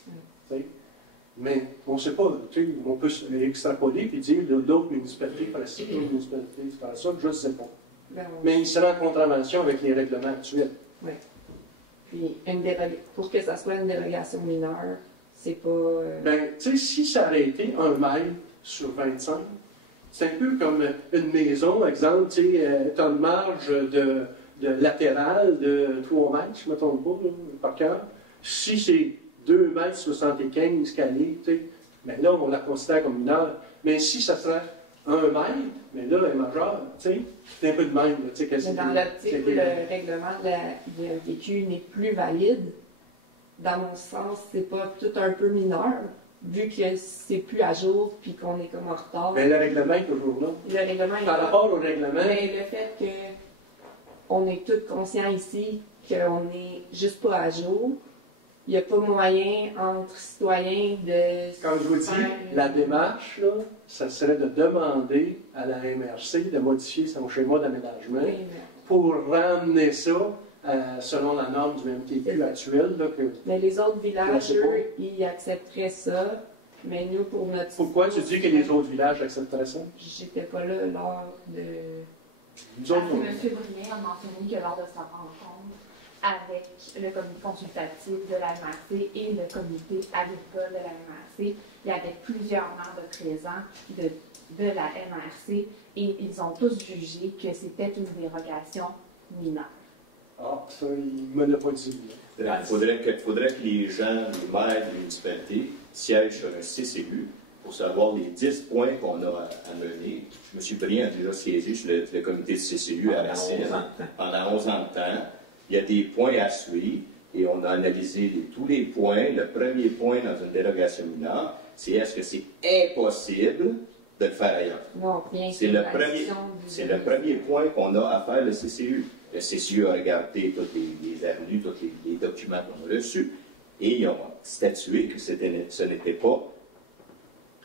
Mais on ne sait pas, on peut extrapoler et dire d'autres municipalités feraient ci, d'autres municipalités feraient ça, je ne sais pas. Mais il serait en contravention avec les règlements actuels. Oui. Puis, pour que ça soit une dérogation mineure, c'est pas... Ben, tu sais, si ça aurait été 1 mètre sur 25, c'est un peu comme une maison, exemple, tu sais, tu as une marge de latérale de 3 mètres, je ne me trompe pas, là, par cœur. Si c'est 2,75 m qu'elle est, tu sais, ben là, on la considère comme mineure. Mais si ça serait 1 mètre, mais là, elle est majeure, tu sais, c'est un peu de même. Tu sais, mais dans l'optique où le règlement du MTQ n'est plus valide, dans mon sens, c'est pas tout un peu mineur, vu que c'est plus à jour puis qu'on est comme en retard. Mais le règlement est toujours là. Le règlement est là. Par rapport au règlement. Mais le fait qu'on est tous conscients ici qu'on n'est juste pas à jour, il n'y a pas moyen entre citoyens de... Comme je vous dis, la démarche, là, ça serait de demander à la MRC de modifier son schéma d'aménagement pour ramener ça selon la norme du MTQ actuel. Là, mais les autres villages, eux, ils accepteraient ça Mais nous, pour notre... Pourquoi tu dis que les autres villages accepteraient ça? J'étais pas là lors de... Nous autres, M. Brunet a mentionné que lors de sa rencontre avec le comité consultatif de la MRC et le comité agricole de la MRC, il y avait plusieurs membres présents de la MRC et ils ont tous jugé que c'était une dérogation mineure. Ah, ça, il ne me l'a pas dit. Il faudrait que les gens, les maires de municipalité siègent sur un CCU pour savoir les 10 points qu'on a à mener. M. Brien a déjà siégé sur le comité de CCU à Racine pendant 11 ans de temps. Il y a des points à suivre et on a analysé tous les points. Le premier point dans une dérogation mineure, c'est est-ce que c'est impossible de le faire ailleurs? Non, bien c'est le premier point qu'on a à faire le CCU. Le CCU a regardé toutes les avenues, tous les documents qu'on a reçus et ils ont statué que ce n'était pas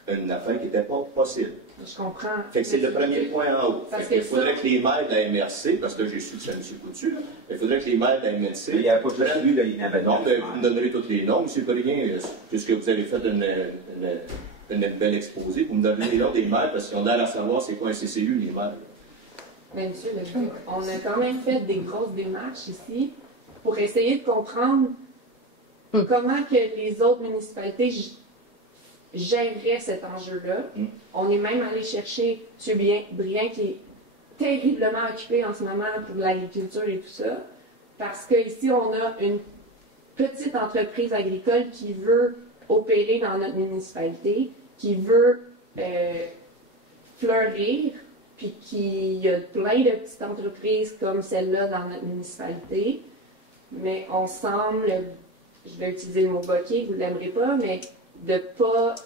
une affaire qui n'était pas possible. Je comprends. Fait que c'est le premier point en haut. Il faudrait que les maires de la MRC, parce que j'ai su que c'est M. Couture, il faudrait que les maires de la MRC... Il n'y a pas de lui, il n'avait non, mais vous me donnerez tous les noms, M. Brien, puisque vous avez fait une belle exposé, vous me donnerez les noms des maires, parce qu'on a à savoir c'est quoi un CCU, les maires. Mais monsieur le juge, on a quand même fait des grosses démarches ici pour essayer de comprendre comment que les autres municipalités géreraient cet enjeu-là. On est même allé chercher M. Brien, qui est terriblement occupé en ce moment pour l'agriculture et tout ça, parce qu'ici, on a une petite entreprise agricole qui veut opérer dans notre municipalité, qui veut fleurir, puis qu'il y a plein de petites entreprises comme celle-là dans notre municipalité, mais on semble, je vais utiliser le mot boquer, vous ne l'aimerez pas, mais de ne pas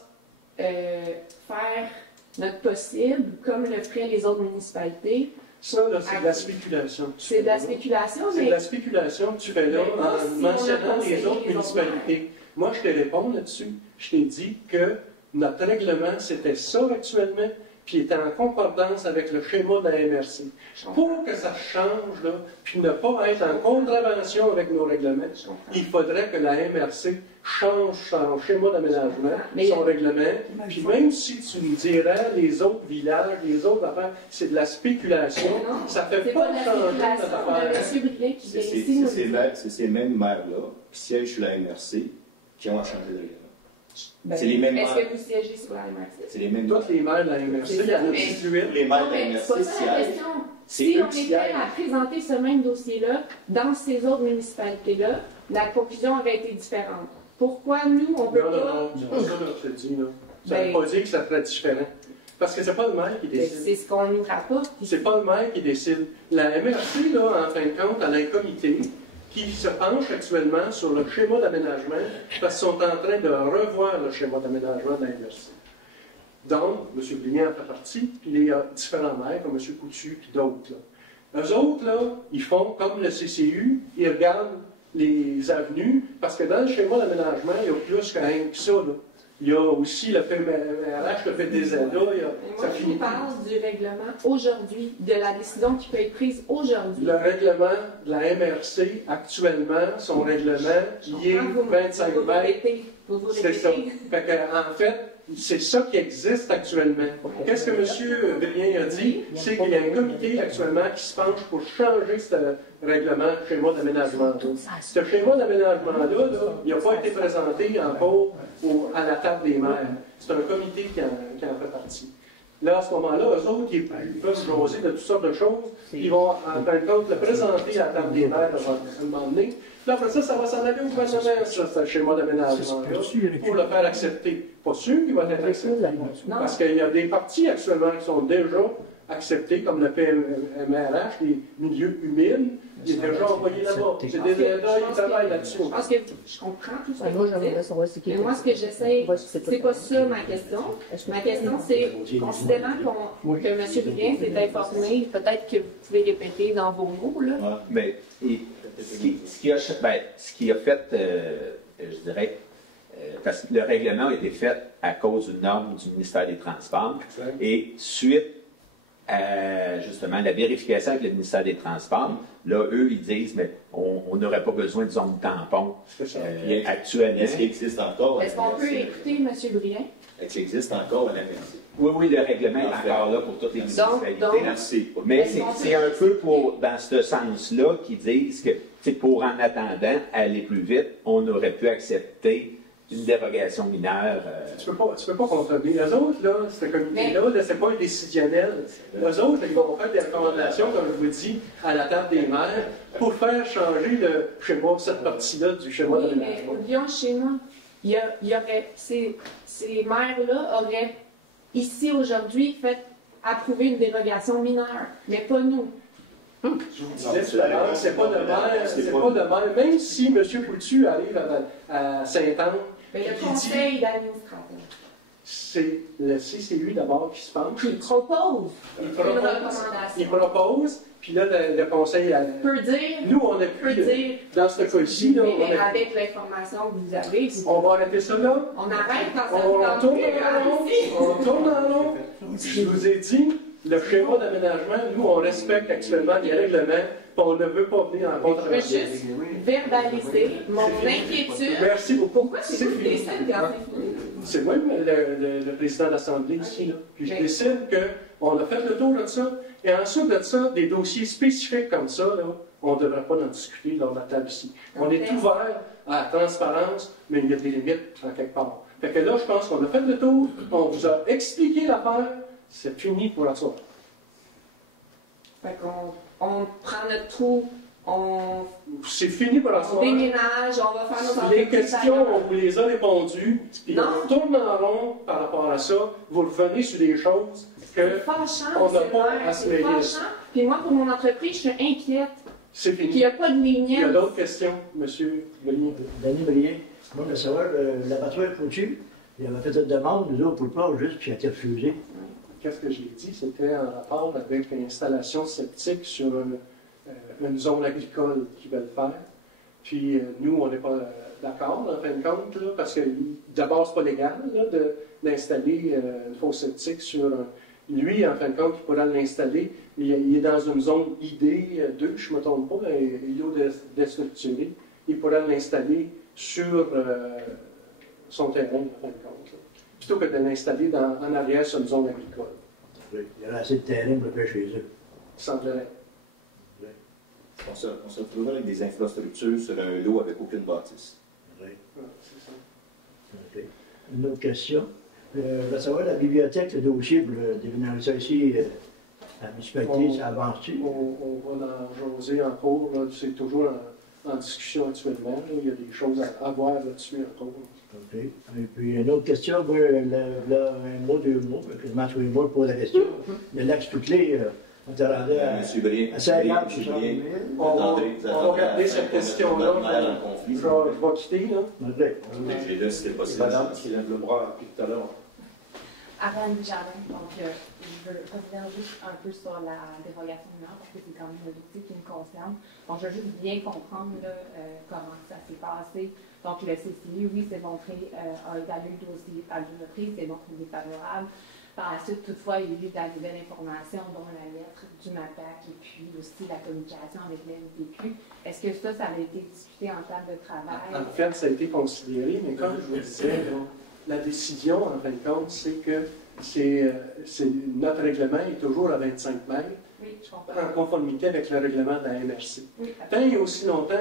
faire notre possible comme le feraient les autres municipalités. Ça, là, c'est de la spéculation. C'est de la spéculation, mais... C'est de la spéculation que tu fais là en mentionnant les autres municipalités. Moi, je te réponds là-dessus. Je t'ai dit que notre règlement, c'était ça actuellement, puis était en concordance avec le schéma de la MRC. Pour que ça change, là, puis ne pas être en contravention avec nos règlements, il faudrait que la MRC change son schéma d'aménagement, son règlement, puis même si tu nous dirais les autres villages, les autres affaires, c'est de la spéculation, ça ne fait pas changer notre affaire. C'est ces mêmes maires-là qui siègent sur la MRC qui ont changé de règlement. C'est les mêmes maires. Est-ce que vous siégez sur la MRC? C'est les mêmes. Toutes les maires de la MRC, il y en a 18. Les maires de la MRC siègent. Si on était à présenter ce même dossier-là dans ces autres municipalités-là, la conclusion aurait été différente. Pourquoi nous, on peut pas... Non, ça, je te dis, là. Ça ne veut pas dire que ça serait différent. Parce que c'est pas le maire qui décide. C'est ce qu'on nous rapporte. C'est pas le maire qui décide. La MRC, là, en fin de compte, elle a un comité qui se penche actuellement sur le schéma d'aménagement parce qu'ils sont en train de revoir le schéma d'aménagement de la MRC. Donc, M. Brien en fait partie, puis il y a différents maires, comme M. Coutu, puis d'autres. Eux autres, là, ils font comme le CCU, ils regardent les avenues, parce que dans le schéma d'aménagement, il y a plus que rien que ça. Là. Il y a aussi le PMRH, le PDZA, ça finit. On parle du règlement aujourd'hui, de la décision qui peut être prise aujourd'hui. Le règlement de la MRC, actuellement, son règlement, il est 25 mètres. C'est ça. Fait que, en fait, c'est ça qui existe actuellement. Qu'est-ce que M. Brien a dit? C'est qu'il y a un comité actuellement qui se penche pour changer ce règlement, schéma d'aménagement. Ce schéma d'aménagement-là, il n'a pas été présenté encore à la table des maires. C'est un comité qui en fait partie. Là, à ce moment-là, eux autres, ils peuvent jaser de toutes sortes de choses. Ils vont, en fin de compte, le présenter à la table des maires à un moment donné. Puis après ça, ça va s'en aller au gouvernement, ce schéma d'aménagement-là, pour le faire accepter. Pas sûr qu'il va être accepté. Parce qu'il y a des parties actuellement qui sont déjà acceptées, comme le PMRH, les milieux humides. Il est déjà envoyé là-bas. C'est des aides, ils travaillent là-dessus. Parce que je comprends tout ce que vous dites. Mais moi, ce que j'essaie, c'est pas ça ma question. Ma question, c'est, considérant que M. Brien s'est informé, peut-être que vous pouvez répéter dans vos mots, là. Mais ce qui a fait, je dirais, parce que le règlement a été fait à cause d'une norme du ministère des Transports et suite à justement la vérification avec le ministère des Transports, là, eux, ils disent, mais on on n'aurait pas besoin de zone tampon actuellement. Est-ce qu'il existe encore? Est-ce qu'on peut écouter M. Brien? Est-ce qu'il existe encore à la MRC? Oui, le règlement est encore là pour toutes les municipalités. Mais c'est un peu dans ce sens-là qu'ils disent que pour en attendant aller plus vite, on aurait pu accepter une dérogation mineure. Tu peux pas contredire. Eux autres, là, ce comité-là, c'est pas un décisionnel. Eux autres, ils vont faire des recommandations, comme je vous dis, à la table des maires, pour faire changer le schéma, cette partie-là du schéma de l'aménagement. Mais au schéma, il y aurait, ces maires-là auraient, ici, aujourd'hui, fait approuver une dérogation mineure, mais pas nous. Je vous disais tout à l'heure, c'est pas de maire, même si M. Coutu arrive à Saint-Anne. Mais le conseil d'administration. C'est le CCU d'abord qui se penche. Il propose une recommandation. Il propose, puis là, le conseil peut dire. Nous, on a pu, dans ce cas-ci, là, mais avec l'information que vous avez. On va arrêter ça là. On arrête quand ça tourne en rond. Je vous ai dit, le schéma d'aménagement, nous, on respecte actuellement les règlements, puis on ne veut pas venir en contre. Je veux juste verbaliser mon inquiétude. Merci beaucoup. Pourquoi c'est vous qui décidez quand c'est moi le président de l'Assemblée ici, là. Puis je décide qu'on a fait le tour de ça. Et ensuite de ça, des dossiers spécifiques comme ça, là, on ne devrait pas en discuter lors de la table ici. On est ouvert à la transparence, mais il y a des limites en quelque part. Fait que là, je pense qu'on a fait le tour, on vous a expliqué l'affaire, c'est fini pour la soirée. Fait qu'on prend notre trou, c'est fini pour la soirée. On déménage, on va faire nos Les questions, on vous les a répondues, puis on tourne en rond par rapport à ça, vous revenez sur des choses qu'on n'a pas à se mêler. Puis moi, pour mon entreprise, je suis inquiète. C'est fini. Puis il n'y a pas de ligne. Il y a d'autres questions, M. Brien. Denis Brien, moi, je veux savoir, l'abattoir Coutu, il avait fait une demande, nous autres, pour le port, juste, puis il a été refusé. Qu'est-ce que j'ai dit? C'était en rapport avec l'installation septique sur une zone agricole qu'ils veulent faire. Puis nous, on n'est pas d'accord, en fin de compte, là, parce que d'abord, c'est pas légal là, d'installer une fosse septique sur lui, en fin de compte, il pourra l'installer. Il est dans une zone ID2, je ne me trompe pas, îlot déstructuré. Il pourra l'installer sur son terrain, en fin de compte. Là. Plutôt que de l'installer en arrière sur une zone agricole. Oui, il y a assez de terrain pour le faire chez eux. Il semblerait. On se retrouverait avec des infrastructures sur un lot avec aucune bâtisse. Oui. C'est ça. Okay. Une autre question. Je veux savoir, la bibliothèque, le dossier pour déménager ça ici, à la municipalité, ça avance-tu? On va en jaser en cours. C'est toujours en discussion actuellement. Là. Il y a des choses à voir là-dessus en cours. OK. Et puis, une autre question, là, un mot, deux mots, quasiment tous les mois, je pose la question. Le lac Spouclé, on te rendait à 50, c'est ça? On va regarder cette question-là. Je vais quitter, là. J'ai là, c'était possible. Madame qui lève le bras depuis tout à l'heure. Avant le jardin, donc je veux revenir juste un peu sur la dérogation mineure parce que c'est quand même un outil qui me concerne. Donc je veux juste bien comprendre là, comment ça s'est passé. Donc le CCI, oui, c'est montré, a évalué le dossier à deux reprises, c'est montré défavorable. Par la suite, toutefois, il y a eu de la nouvelle information, dont la lettre du MAPAC et puis aussi la communication avec l'NPQ. Est-ce que ça a été discuté en table de travail? En fait, ça a été considéré, mais comme je vous disais, la décision, en fin de compte, c'est que notre règlement est toujours à 25 mètres, oui, je comprends. en conformité avec le règlement de la MRC. Oui, tant et aussi longtemps,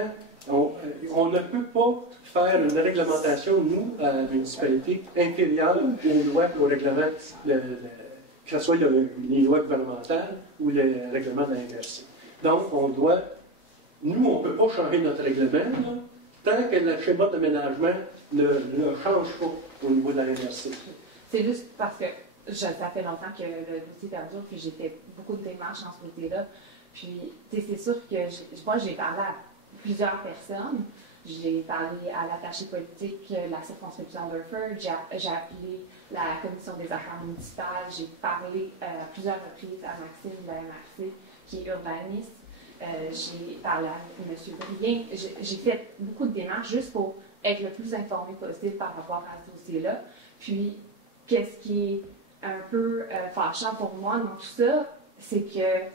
on ne peut pas faire une réglementation, nous, à la municipalité, inférieure aux lois et au règlement, que ce soit les lois gouvernementales ou les règlements de la MRC. Donc, nous, on ne peut pas changer notre règlement là, tant que le schéma d'aménagement ne change pas au niveau de la MRC. C'est juste parce que ça fait longtemps que le dossier perdure, puis j'ai fait beaucoup de démarches en ce côté-là. Puis, c'est sûr que moi, j'ai parlé à plusieurs personnes. J'ai parlé à l'attaché politique, la circonscription d'Urford, j'ai appelé la commission des affaires municipales, j'ai parlé à plusieurs reprises à Maxime de la MRC, qui est urbaniste. J'ai parlé à M. Brien. J'ai fait beaucoup de démarches juste pour être le plus informé possible par rapport à ce dossier-là. Puis, qu'est-ce qui est un peu fâchant pour moi dans tout ça, c'est que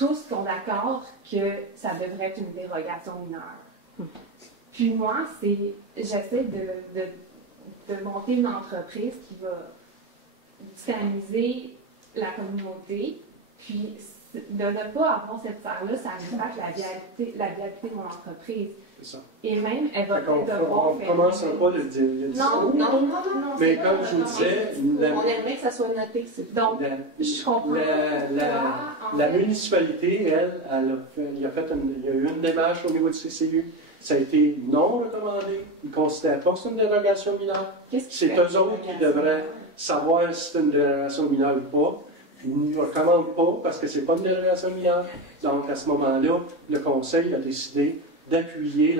tous sont d'accord que ça devrait être une dérogation mineure. Puis moi, j'essaie de monter une entreprise qui va dynamiser la communauté, puis de ne pas avoir cette serre-là, ça impacte la viabilité de mon entreprise. C'est ça. Et même, elle va On ne commence pas le dire. Non. Mais comme je vous disais, on aimerait que ça soit noté. Donc, je comprends. La municipalité, elle il y a eu une démarche au niveau du CCU. Ça a été non recommandé. Ils ne considèrent pas que c'est une dérogation mineure. C'est eux autres qui devraient savoir si c'est une dérogation mineure ou pas. Ils ne recommandent pas parce que ce n'est pas une dérogation mineure. Donc, à ce moment-là, le Conseil a décidé d'appuyer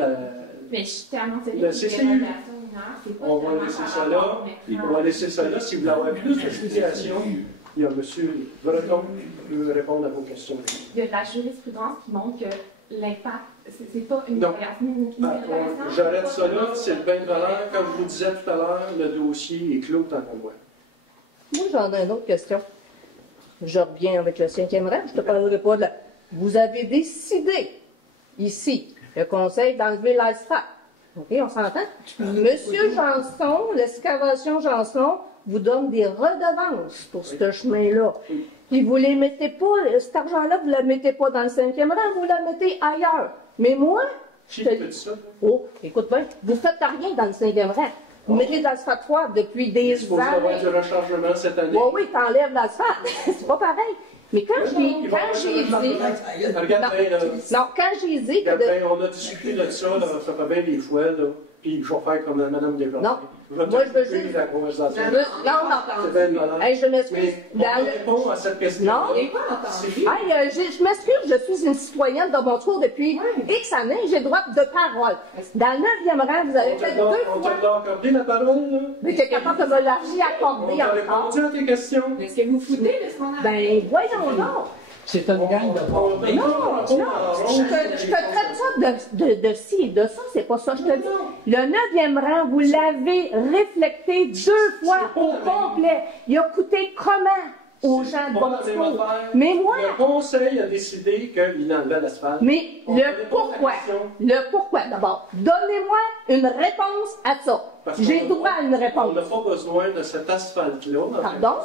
Mais je t'ai annoncé le CCU. On va laisser ça là. On va laisser ça là. Si vous voulez avoir plus d'explications, il y a M. Breton qui peut répondre à vos questions. Il y a de la jurisprudence qui montre que l'impact, c'est pas une dérogation. J'arrête ça là. C'est le bain de valeur. Comme je vous disais tout à l'heure, le dossier est clos tant qu'on voit. Moi, j'en ai une autre question. Je reviens avec le 5e rang. Je ne te parlerai pas de la... Vous avez décidé, ici, le Conseil, d'enlever l'asphalte. OK, on s'entend? Monsieur Janson, l'excavation Janson, vous donne des redevances pour ce chemin-là. Puis vous les mettez pas, cet argent-là, vous ne le mettez pas dans le 5e rang, vous le mettez ailleurs. Mais moi... Qui fait ça? Oh, écoute bien, vous ne faites rien dans le 5e rang. Vous mettez de l'asphaltoire depuis des années. Il faut avoir du rechargement cette année. Oui, t'enlèves l'asphalte. C'est pas pareil. Mais quand j'ai dit... Non, quand j'ai dit que... On a discuté de ça, là, ça fait bien des fois, là. Puis je vais faire comme Mme Desjardins. Non. Moi, je veux juste la conversation. Non. Hey, je m'excuse. On répond à cette question. Non. Hey, je m'excuse, je suis une citoyenne de mon tour depuis X années, j'ai le droit de parole. Dans le 9e rang, vous avez fait 2 fois. On t'a accordé la parole, là? Mais tu es capable de me lâcher accorder encore. On t'a répondu à tes questions. Est-ce que vous foutez de ce qu'on a? Ben, voyons donc. C'est une gang de Non, je te traite ça de ci et de ça, c'est pas ça que je te dis. Le 9e rang, vous l'avez réflecté 2 fois au complet. Il a coûté comment aux gens de Bonnecourt? Mais moi... Le Conseil a décidé qu'il enlevait l'asphalte. Mais le pourquoi, d'abord, donnez-moi une réponse à ça. J'ai droit à une réponse. On n'a pas besoin de cet asphalte-là. Pardon?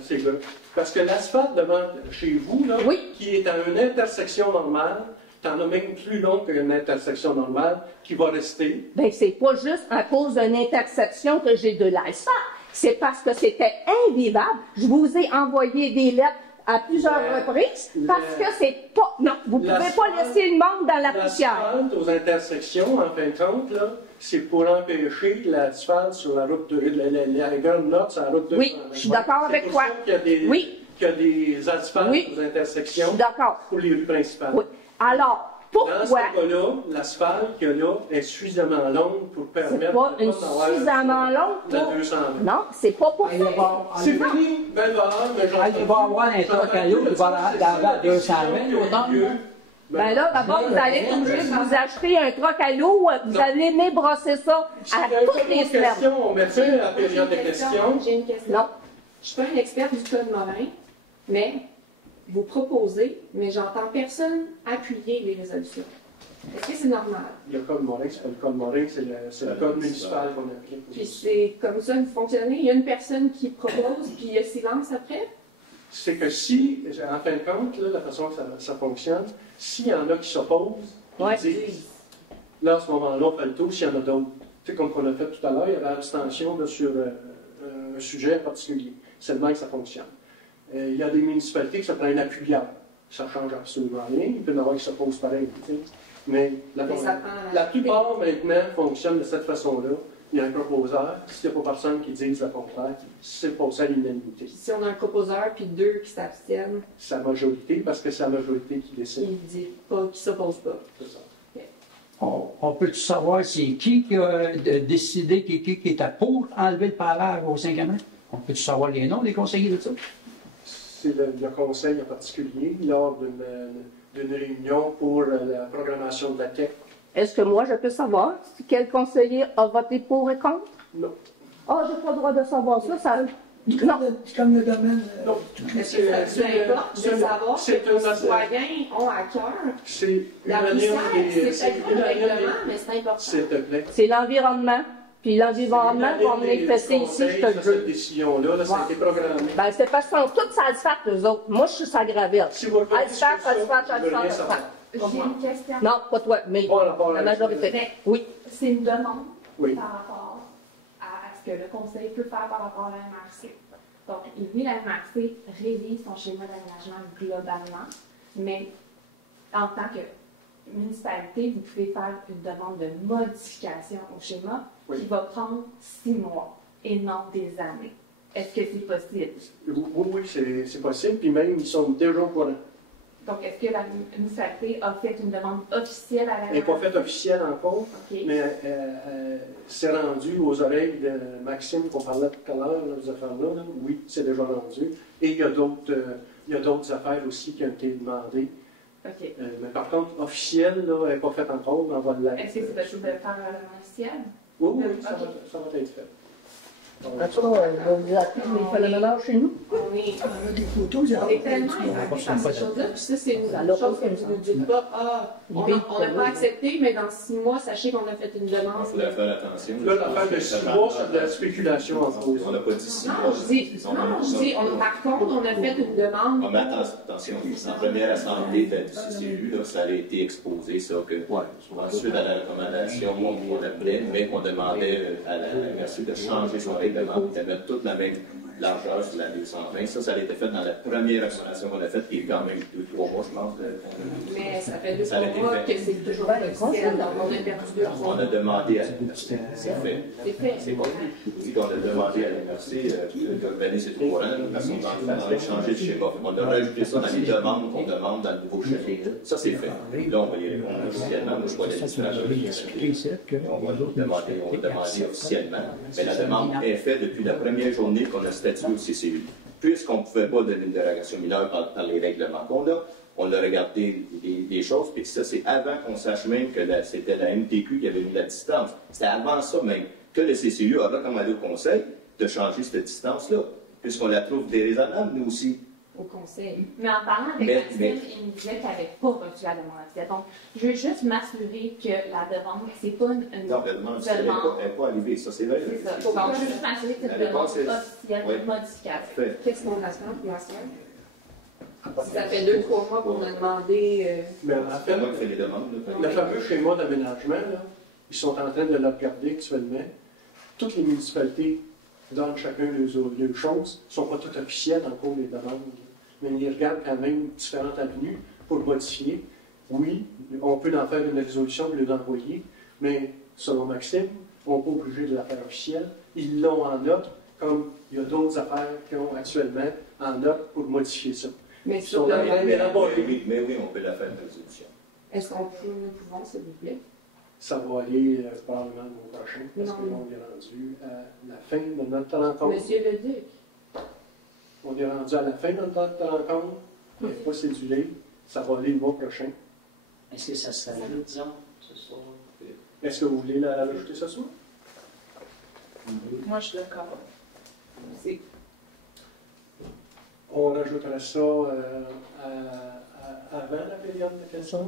C'est vrai. Parce que l'asphalte devant chez vous, là, qui est à une intersection normale, t'en as même plus long qu'une intersection normale qui va rester. Bien, c'est pas juste à cause d'une intersection que j'ai de l'asphalte. C'est parce que c'était invivable. Je vous ai envoyé des lettres à plusieurs reprises parce que c'est pas... Non, vous ne pouvez pas laisser le monde dans la poussière. L'asphalte aux intersections, en fin de compte, là, c'est pour empêcher l'asphalte sur la route de... La rigueur nord sur la route de... Oui, je suis d'accord avec toi. C'est pour ça qu'il y a des asphaltes aux intersections pour les rues principales. Oui. Alors, pourquoi... Dans ce cas-là, l'asphalte qu'il y a là est suffisamment longue pour permettre... C'est pas une suffisamment longue pour... 200 mètres. Non, c'est pas pour ça. C'est fini, belle valeur, mais j'en... Il va y avoir un truc à l'eau qui va aller à 200 mètres. Ben là, d'abord, vous allez être obligé de vous acheter un troc à l'eau, vous allez venir brosser ça à toutes les semaines. On met ça à la période de questions. J'ai une question. Non. Je suis pas un expert du Code Morin, mais vous proposez, mais j'entends personne appuyer les résolutions. Est-ce que c'est normal? Le Code Morin, c'est pas le Code Morin, c'est le Code municipal qu'on applique. Puis c'est comme ça que vous fonctionnez? Il y a une personne qui propose, puis il y a silence après? C'est que si, en fin de compte, là, la façon que ça fonctionne, s'il y en a qui s'opposent, ils disent, là, à ce moment-là, on fait le tour, s'il y en a d'autres. Tu sais, comme on a fait tout à l'heure, il y avait abstention là, sur un sujet particulier. C'est le même que ça fonctionne. Il y a des municipalités qui se prennent appuyant. Ça ne change absolument rien. Il peut y en avoir qui s'opposent pareil. Tu sais. Mais la plupart, maintenant, fonctionnent de cette façon-là. Il y a un proposeur. S'il n'y a pas personne qui dise le contraire, c'est pour ça l'unanimité. Si on a un proposeur puis 2 qui s'abstiennent... C'est la majorité, parce que c'est la majorité qui décide. Qui ne dit pas, qui ne s'oppose pas. C'est ça. On peut-tu savoir c'est qui a décidé, qui était pour enlever le pavage au 5e rang? On peut-tu savoir les noms des conseillers de ça? C'est le conseil en particulier, lors d'une réunion pour la programmation de la TEC. Est-ce que moi, je peux savoir quel conseiller a voté pour et contre? Non. Ah, j'ai pas le droit de savoir ça. Comme le domaine. Non. Est-ce que ça vous importe de savoir que les citoyens ont à cœur la poussière? C'est peut-être pas le règlement, mais c'est important. S'il te plaît. C'est l'environnement. Puis l'environnement va venir fesser ici, je te le dis. Cette décision-là, ça a été programmé. Ben, c'est parce qu'ils sont tous sur l'asphalte, eux autres. Moi, je suis sur la gravelle. Asphalte. J'ai une question. Non, pas toi, mais la majorité. Oui. C'est une demande oui. par rapport à ce que le conseil peut faire par rapport à la MRC. Donc, oui, la MRC révise son schéma d'aménagement globalement, mais en tant que municipalité, vous pouvez faire une demande de modification au schéma qui va prendre 6 mois et non des années. Est-ce que c'est possible? Oui, c'est possible, puis même, ils sont déjà au courant. Donc, est-ce que la municipalité a fait une demande officielle à la Elle n'est pas faite officielle encore, mais c'est rendu aux oreilles de Maxime, qu'on parlait tout à l'heure, ces affaires-là. Oui, c'est déjà rendu. Et il y a d'autres affaires aussi qui ont été demandées. Mais par contre, officielle, elle n'est pas faite encore, mais on va l'être. Est-ce que c'est possible de le faire à l'officiel? Oui, ça va être fait. On va vous appeler, mais il fait le ménage chez nous. On a des photos, on est tellement évacués par ces choses-là. Puis ça, c'est une chose que vous ne dites pas. On n'a pas accepté, mais dans 6 mois, sachez qu'on a fait une demande. Il faut faire attention. Là, l'affaire de 6 mois, c'est de la spéculation en cause. On n'a pas dit 6 mois. Non, je dis, par contre, on a fait une demande. Mais attention, en première assemblée du CCU, là, ça a été exposé, ça, que ensuite, à la recommandation, on appelait, mais qu'on demandait à la MRC de changer son règlement, de mettre toute la même largeur sur la 220. Ça a été fait dans la première recommandation qu'on a faite, qui est quand même 2-3 mois, je pense. Mais ça fait 2-3 mois que c'est toujours pas officiel. On a demandé à l'MRC. C'est fait. C'est fait. C'est pas dit qu'on a demandé à l'MRC d'organiser ces 3 ans, parce qu'on a changé de schéma. On a rajouté ça dans les demandes qu'on demande dans le nouveau schéma. Ça, c'est fait. Là, on va y répondre officiellement. Moi, je vois l'administration. On va demander officiellement. Mais la demande est faite depuis la première journée qu'on a statué au CCU. Puisqu'on ne pouvait pas donner une dérogation mineure par les règlements qu'on a, on a regardé les choses, puis ça, c'est avant qu'on sache même que c'était la MTQ qui avait mis la distance. C'était avant ça même que le CCU a recommandé au Conseil de changer cette distance-là, puisqu'on la trouve déraisonnable, nous aussi. Au Conseil. Mais en parlant avec Maxime, il nous disait qu'il n'avait pas reçu la demande officielle. Donc, je veux juste m'assurer que la demande, c'est pas une non, la demande officielle n'est pas arrivée, ça c'est vrai. C'est ça. Donc, je veux juste m'assurer que c'est une demande officielle de modification. Qu'est-ce qu'on attend pour l'instant? Ça fait 2-3 mois qu'on a demandé. Mais en fait, le fameux schéma d'aménagement, ils sont en train de le regarder actuellement. Toutes les municipalités donnent chacun leurs choses. Ils ne sont pas toutes officielles encore, les demandes. Mais ils regardent quand même différentes avenues pour le modifier. Oui, on peut en faire une résolution et l'envoyer, mais selon Maxime, on n'est pas obligé de la faire officielle. Ils l'ont en note, comme il y a d'autres affaires qu'ils ont actuellement en note pour modifier ça. Mais sur le mais oui, on peut la faire une résolution. Est-ce qu'on nous pouvons, s'il vous plaît? Ça va aller probablement le mois prochain, parce qu'on est rendu à la fin de notre rencontre. Monsieur le Duc. On est rendu à la fin de notre rencontre. Il n'est pas cédulé. Ça va aller le mois prochain. Est-ce que ça serait là, disons, ce soir? Est-ce que vous voulez la rajouter ce soir? Moi, je suis d'accord. On rajoutera ça avant la période de questions.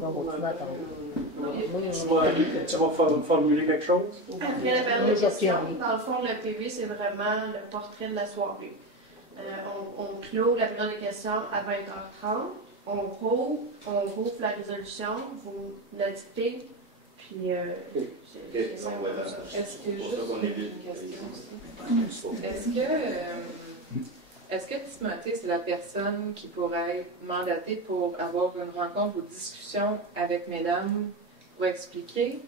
Tu vas formuler quelque chose? Après la période de questions, dans le fond, le PV, c'est vraiment le portrait de la soirée. On clôt la période de questions à 20h30. On rouvre la résolution, vous la dictez, puis est-ce que Timothée, c'est la personne qui pourrait être mandatée pour avoir une rencontre ou discussion avec mesdames pour expliquer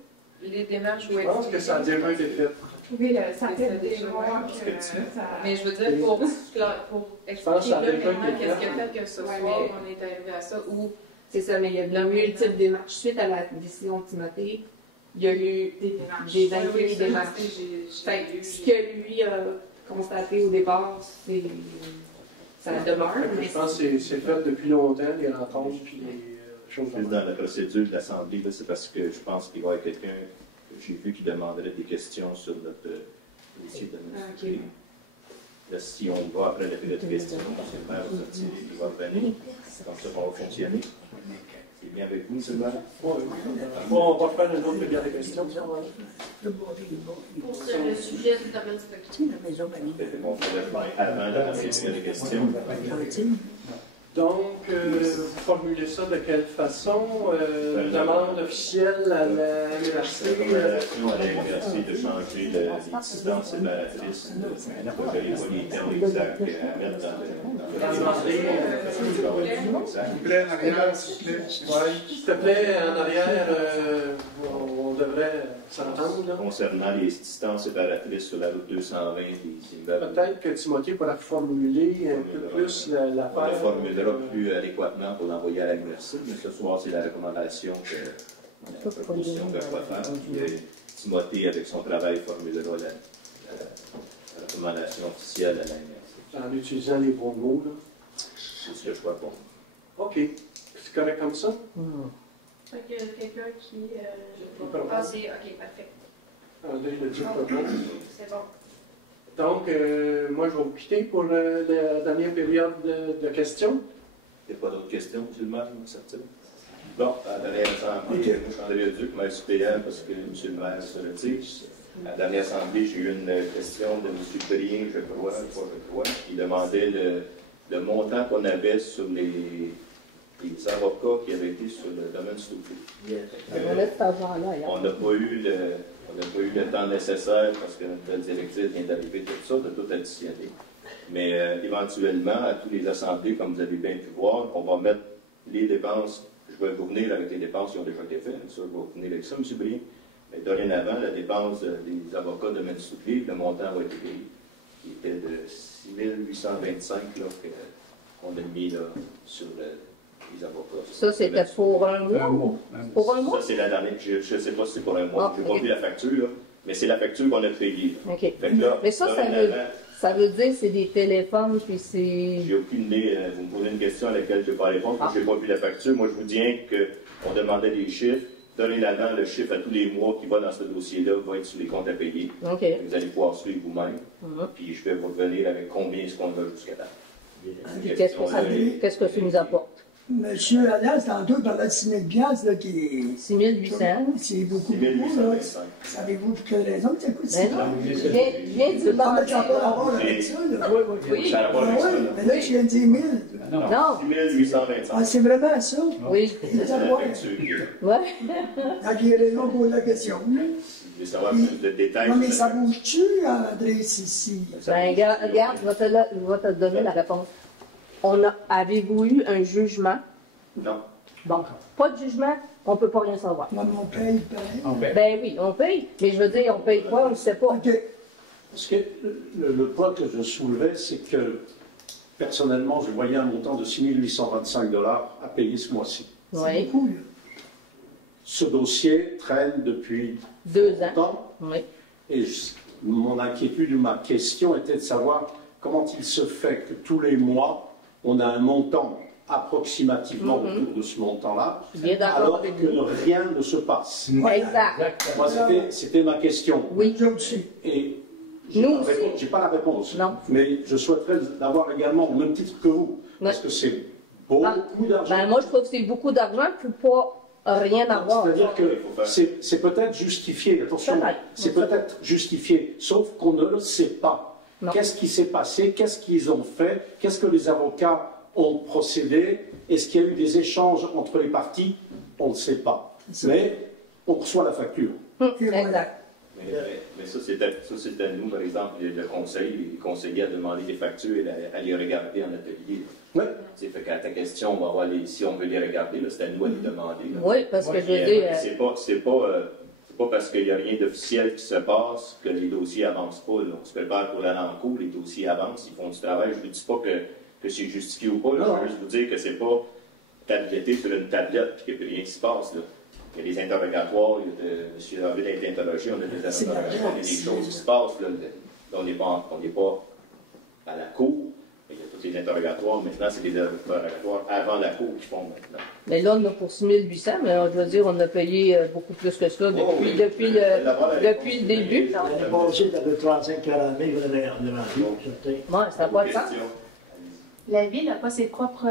les démarches? Je pense que ça a déjà été fait. Oui, ça fait des mois que mais je veux dire, pour expliquer vraiment qu'est-ce qui a fait que ce soir, on est arrivé à ça, ou... C'est ça, mais il y a de multiples démarches. Suite à la décision de Timothée, il y a eu des inquiétudes, des démarches. Ce que lui a constaté au départ, c'est... ça demeure. Je pense que c'est fait depuis longtemps, les rencontres, puis les choses. Dans la procédure de l'Assemblée, c'est parce que je pense qu'il va y avoir quelqu'un que j'ai vu qui demanderait des questions sur notre dossier de Là, si on va après la période de questions, M. le maire vous a tiré, il va revenir. Comme ça, ça va fonctionner. C'est bien avec vous, M. le maire? Oui. Bon, on va faire une autre période de questions. Pour le sujet du domaine spectacle. On fait avant la période de questions. Donc, vous formulez ça de quelle façon? Une demande officielle à l'université? Une recommandation à l'université de changer les distances séparatrices, de les termes exacts à mettre dans le S'il vous plaît, en arrière, s'il vous plaît. Oui, s'il te plaît, en arrière, on devrait s'entendre. Concernant les distances séparatrices sur la route 220 des immeubles. Peut-être que Timothée pourra formuler un peu plus l'affaire. On le formulera plus adéquatement pour l'envoyer à l'université, mais ce soir, c'est la recommandation que la proposition que je vais faire. Puis, Timothée, avec son travail, formulera la recommandation officielle à l'université. En utilisant les bons mots, là. C'est ce que je vois pas. OK. C'est correct comme ça? Fait que quelqu'un qui. Ah, c'est. OK, parfait. André le dit pas bon. C'est bon. Donc, moi, je vais vous quitter pour la dernière période de questions. Il n'y a pas d'autres questions, M. le maire, certain? Bon, à la dernière assemblée, moi, je suis André Leduc, maire suppléant, parce que M. le maire se retire. À la dernière assemblée, j'ai eu une question de M. Brien, je crois, qui demandait le montant qu'on avait sur les avocats qui avaient été sur le domaine Stouffé. On n'a pas eu le temps nécessaire parce que notre belle directrice vient d'arriver, tout ça, de tout additionner. Mais éventuellement, à toutes les assemblées, comme vous avez bien pu voir, on va mettre les dépenses. Je vais vous venir avec les dépenses qui ont déjà été faites. Ça, je vais vous venir avec ça, M. Brien. Mais dorénavant, la dépense des avocats de Maine-Soufflé, le montant va être payé, qui était de 6 825 qu'on a mis là, sur les avocats. Ça, c'était pour un mois? Pour un mois? Ça, c'est la dernière. Je ne sais pas si c'est pour un mois. Je n'ai pas vu la facture, là, mais c'est la facture qu'on a payée. OK. Fait que là, mais ça veut dire que c'est des téléphones, puis c'est... J'ai aucune idée. Vous me posez une question à laquelle je ne vais pas répondre, parce que je n'ai pas vu la facture. Moi, je vous dis qu'on demandait des chiffres. Dorénavant, le chiffre à tous les mois qui va dans ce dossier-là va être sur les comptes à payer. Okay. Vous allez pouvoir suivre vous-même. Puis je vais vous revenir avec combien est-ce qu'on va jusqu'à là. Qu'est-ce que ça nous apporte? Monsieur Alliance, tantôt, il parlait de 6 000 $, qui est... 6 800. C'est beaucoup, beaucoup, là. Savez-vous pour quelle raison que ça coûte 6 000 $? Viens du bord. Ça n'a pas rapport avec ça, là. Oui. Ça n'a pas avec ça, là. Mais là, tu viens de dire 1000. Non. 6 825. Ah, c'est vraiment ça? Oui. C'est ça, ouais. Ouais. Donc, il y a raison pour la question, là. Je veux savoir plus de détails. Non, mais ça bouge-tu, André, ici? Ben, regarde, je vais te donner la réponse. Avez-vous eu un jugement? Non. Bon, pas de jugement, on ne peut pas rien savoir. Moi, mon paye, pareil. Ben oui, on paye, mais je veux dire, on paye quoi, on ne sait pas. Parce que le point que je soulevais, c'est que personnellement, je voyais un montant de 6 825 $ à payer ce mois-ci. Oui. Beaucoup, Ce dossier traîne depuis 2 ans. Temps, oui. Et mon inquiétude ou ma question était de savoir comment il se fait que tous les mois, on a un montant approximativement autour de ce montant-là, alors que rien ne se passe. Exact. Moi, c'était ma question. Oui. Et je n'ai pas la réponse. Non. Mais je souhaiterais l'avoir également au même titre que vous. Parce que c'est beaucoup d'argent. Ben, moi, je trouve que c'est beaucoup d'argent pour pas rien avoir. C'est-à-dire que c'est peut-être justifié, attention, c'est peut-être justifié, sauf qu'on ne le sait pas. Qu'est-ce qui s'est passé? Qu'est-ce qu'ils ont fait? Qu'est-ce que les avocats ont procédé? Est-ce qu'il y a eu des échanges entre les parties? On ne sait pas. Mais on reçoit la facture. Exact. Mais ça, c'est à nous, par exemple, le conseil, les conseillers à demander des factures et à les regarder en atelier. Oui. Fait qu'à ta question, on va voir si on veut les regarder, c'est à nous à les demander. Là. Oui, parce que je dis... C'est pas parce qu'il n'y a rien d'officiel qui se passe que les dossiers n'avancent pas. Là. On se prépare pour l'aller en cours, les dossiers avancent, ils font du travail. Je ne vous dis pas que c'est justifié ou pas. Là. Je veux juste vous dire que c'est pas tabletté sur une tablette et que rien ne se passe. Là. Il y a des interrogatoires, M. David a été interrogé, on a des interrogatoires, il y a des choses qui se passent. Là. On n'est pas à la cour, mais il y a c'est des interrogatoires. Maintenant, c'est des interrogatoires avant la cour qui font maintenant. Mais là, on a pour 6 800, mais je veux dire, on a payé beaucoup plus que ça depuis le début. L'année passée, t'avais 35 40 000, on a rendu, certain. Oui, ça n'a pas de sens. La ville n'a pas ses propres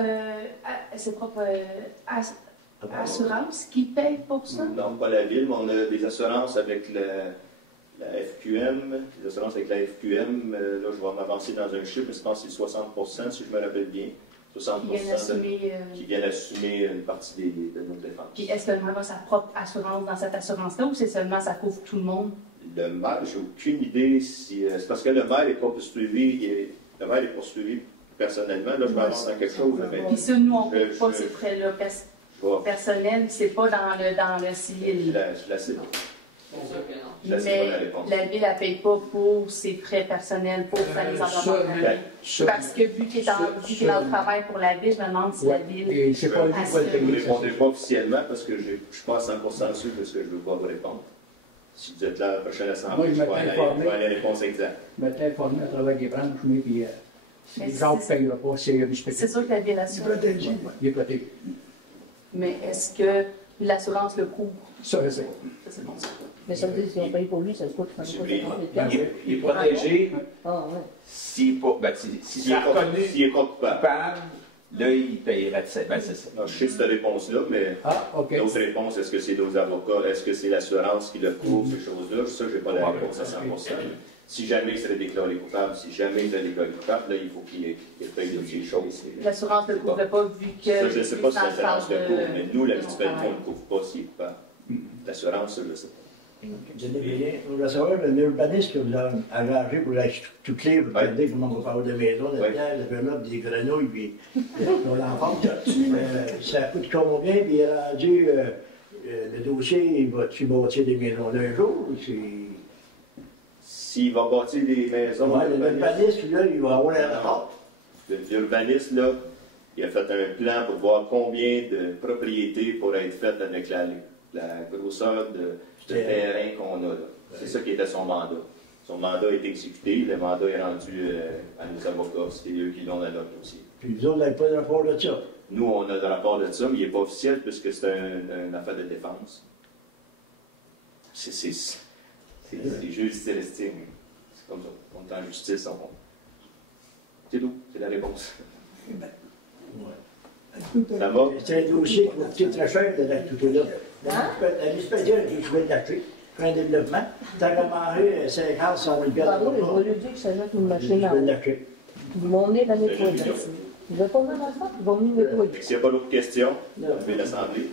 assurances qui payent pour ça? Non, pas la ville, mais on a des assurances avec la FQM. Des assurances avec la FQM, là, je vais m'avancer dans un chiffre, mais je pense que c'est 60%, si je me rappelle bien. 60% qui viennent assumer une partie de nos défenses. Puis est-ce que le maire a sa propre assurance dans cette assurance-là ou c'est seulement ça couvre tout le monde? Le maire, j'ai aucune idée si. C'est parce que le maire n'est pas poursuivi. Le maire est poursuivi personnellement. Là, je m'avance dans quelque chose. Puis ça, nous, on ne paye pas ces frais-là personnels, c'est pas dans le civil. Je la sais. Mais la ville ne paye pas pour ses frais personnels, pour faire les engagements. Parce que vu qu'il est dans le travail pour la ville, je me demande si la ville. Je ne répondrai pas officiellement parce que je ne suis pas à 100% sûr de ce que je veux pas vous répondre. Si vous êtes là à la prochaine assemblée, je vais aller à la réponse exacte. Je vais t'informer à travers des branches, mais puis les gens ne payeront pas, c'est sûr que la ville assure. Il est protégé. Mais est-ce que l'assurance le couvre? Ça, je sais. Ça, c'est bon. Mais ça veut dire que si on paye pour lui, ça coûte 30 Il est protégé. S'il est coupable, là, il paierait de ça. Ben, c'est ça. Je sais cette réponse-là, mais l'autre réponse, est-ce que c'est nos avocats, est-ce que c'est l'assurance qui le couvre, ces choses-là? Ça, je n'ai pas la réponse à 100%. Si jamais il serait déclaré coupable, là, il faut qu'il paye de ces choses. L'assurance ne le couvre pas vu que. Ça, je ne sais pas si l'assurance le couvre, mais nous, la municipalité, on ne le couvre pas s'il est coupable. L'assurance, ça, je ne sais pas. Je voulais savoir, l'urbaniste que vous avez engagé pour la structure, vous regardez comment on parle de maison, là-dedans, il y avait des grenouilles, puis on l'enfant. Ça coûte combien, puis il a rendu le dossier, va-tu bâtir des maisons d'un jour? S'il va bâtir des maisons. Oui, l'urbaniste, là, il va avoir un rapport. L'urbaniste, là, il a fait un plan pour voir combien de propriétés pourraient être faites avec la grosseur de terrain qu'on a là. C'est ça qui était son mandat. Son mandat est exécuté, le mandat est rendu à nos avocats. C'est eux qui l'ont dans leur dossier. Puis nous autres, on n'avez pas de rapport de ça? Nous, on a le rapport de ça, mais il n'est pas officiel puisque c'est une affaire de défense. C'est juste célestine. C'est comme ça. On est en justice. C'est tout. C'est la réponse. Ça va? C'est un dossier qui coûte très cher de la tout là. La municipalité a été jouée de l'acheter, fait un développement. T'as remarqué 50, 100 000 $. Je vais lui dire que ça jette une machine à eau. Ils vont venir la nettoyer. Ils ne veulent pas venir dans ça, ils vont venir nettoyer. S'il n'y a pas d'autres questions, on va l'Assemblée.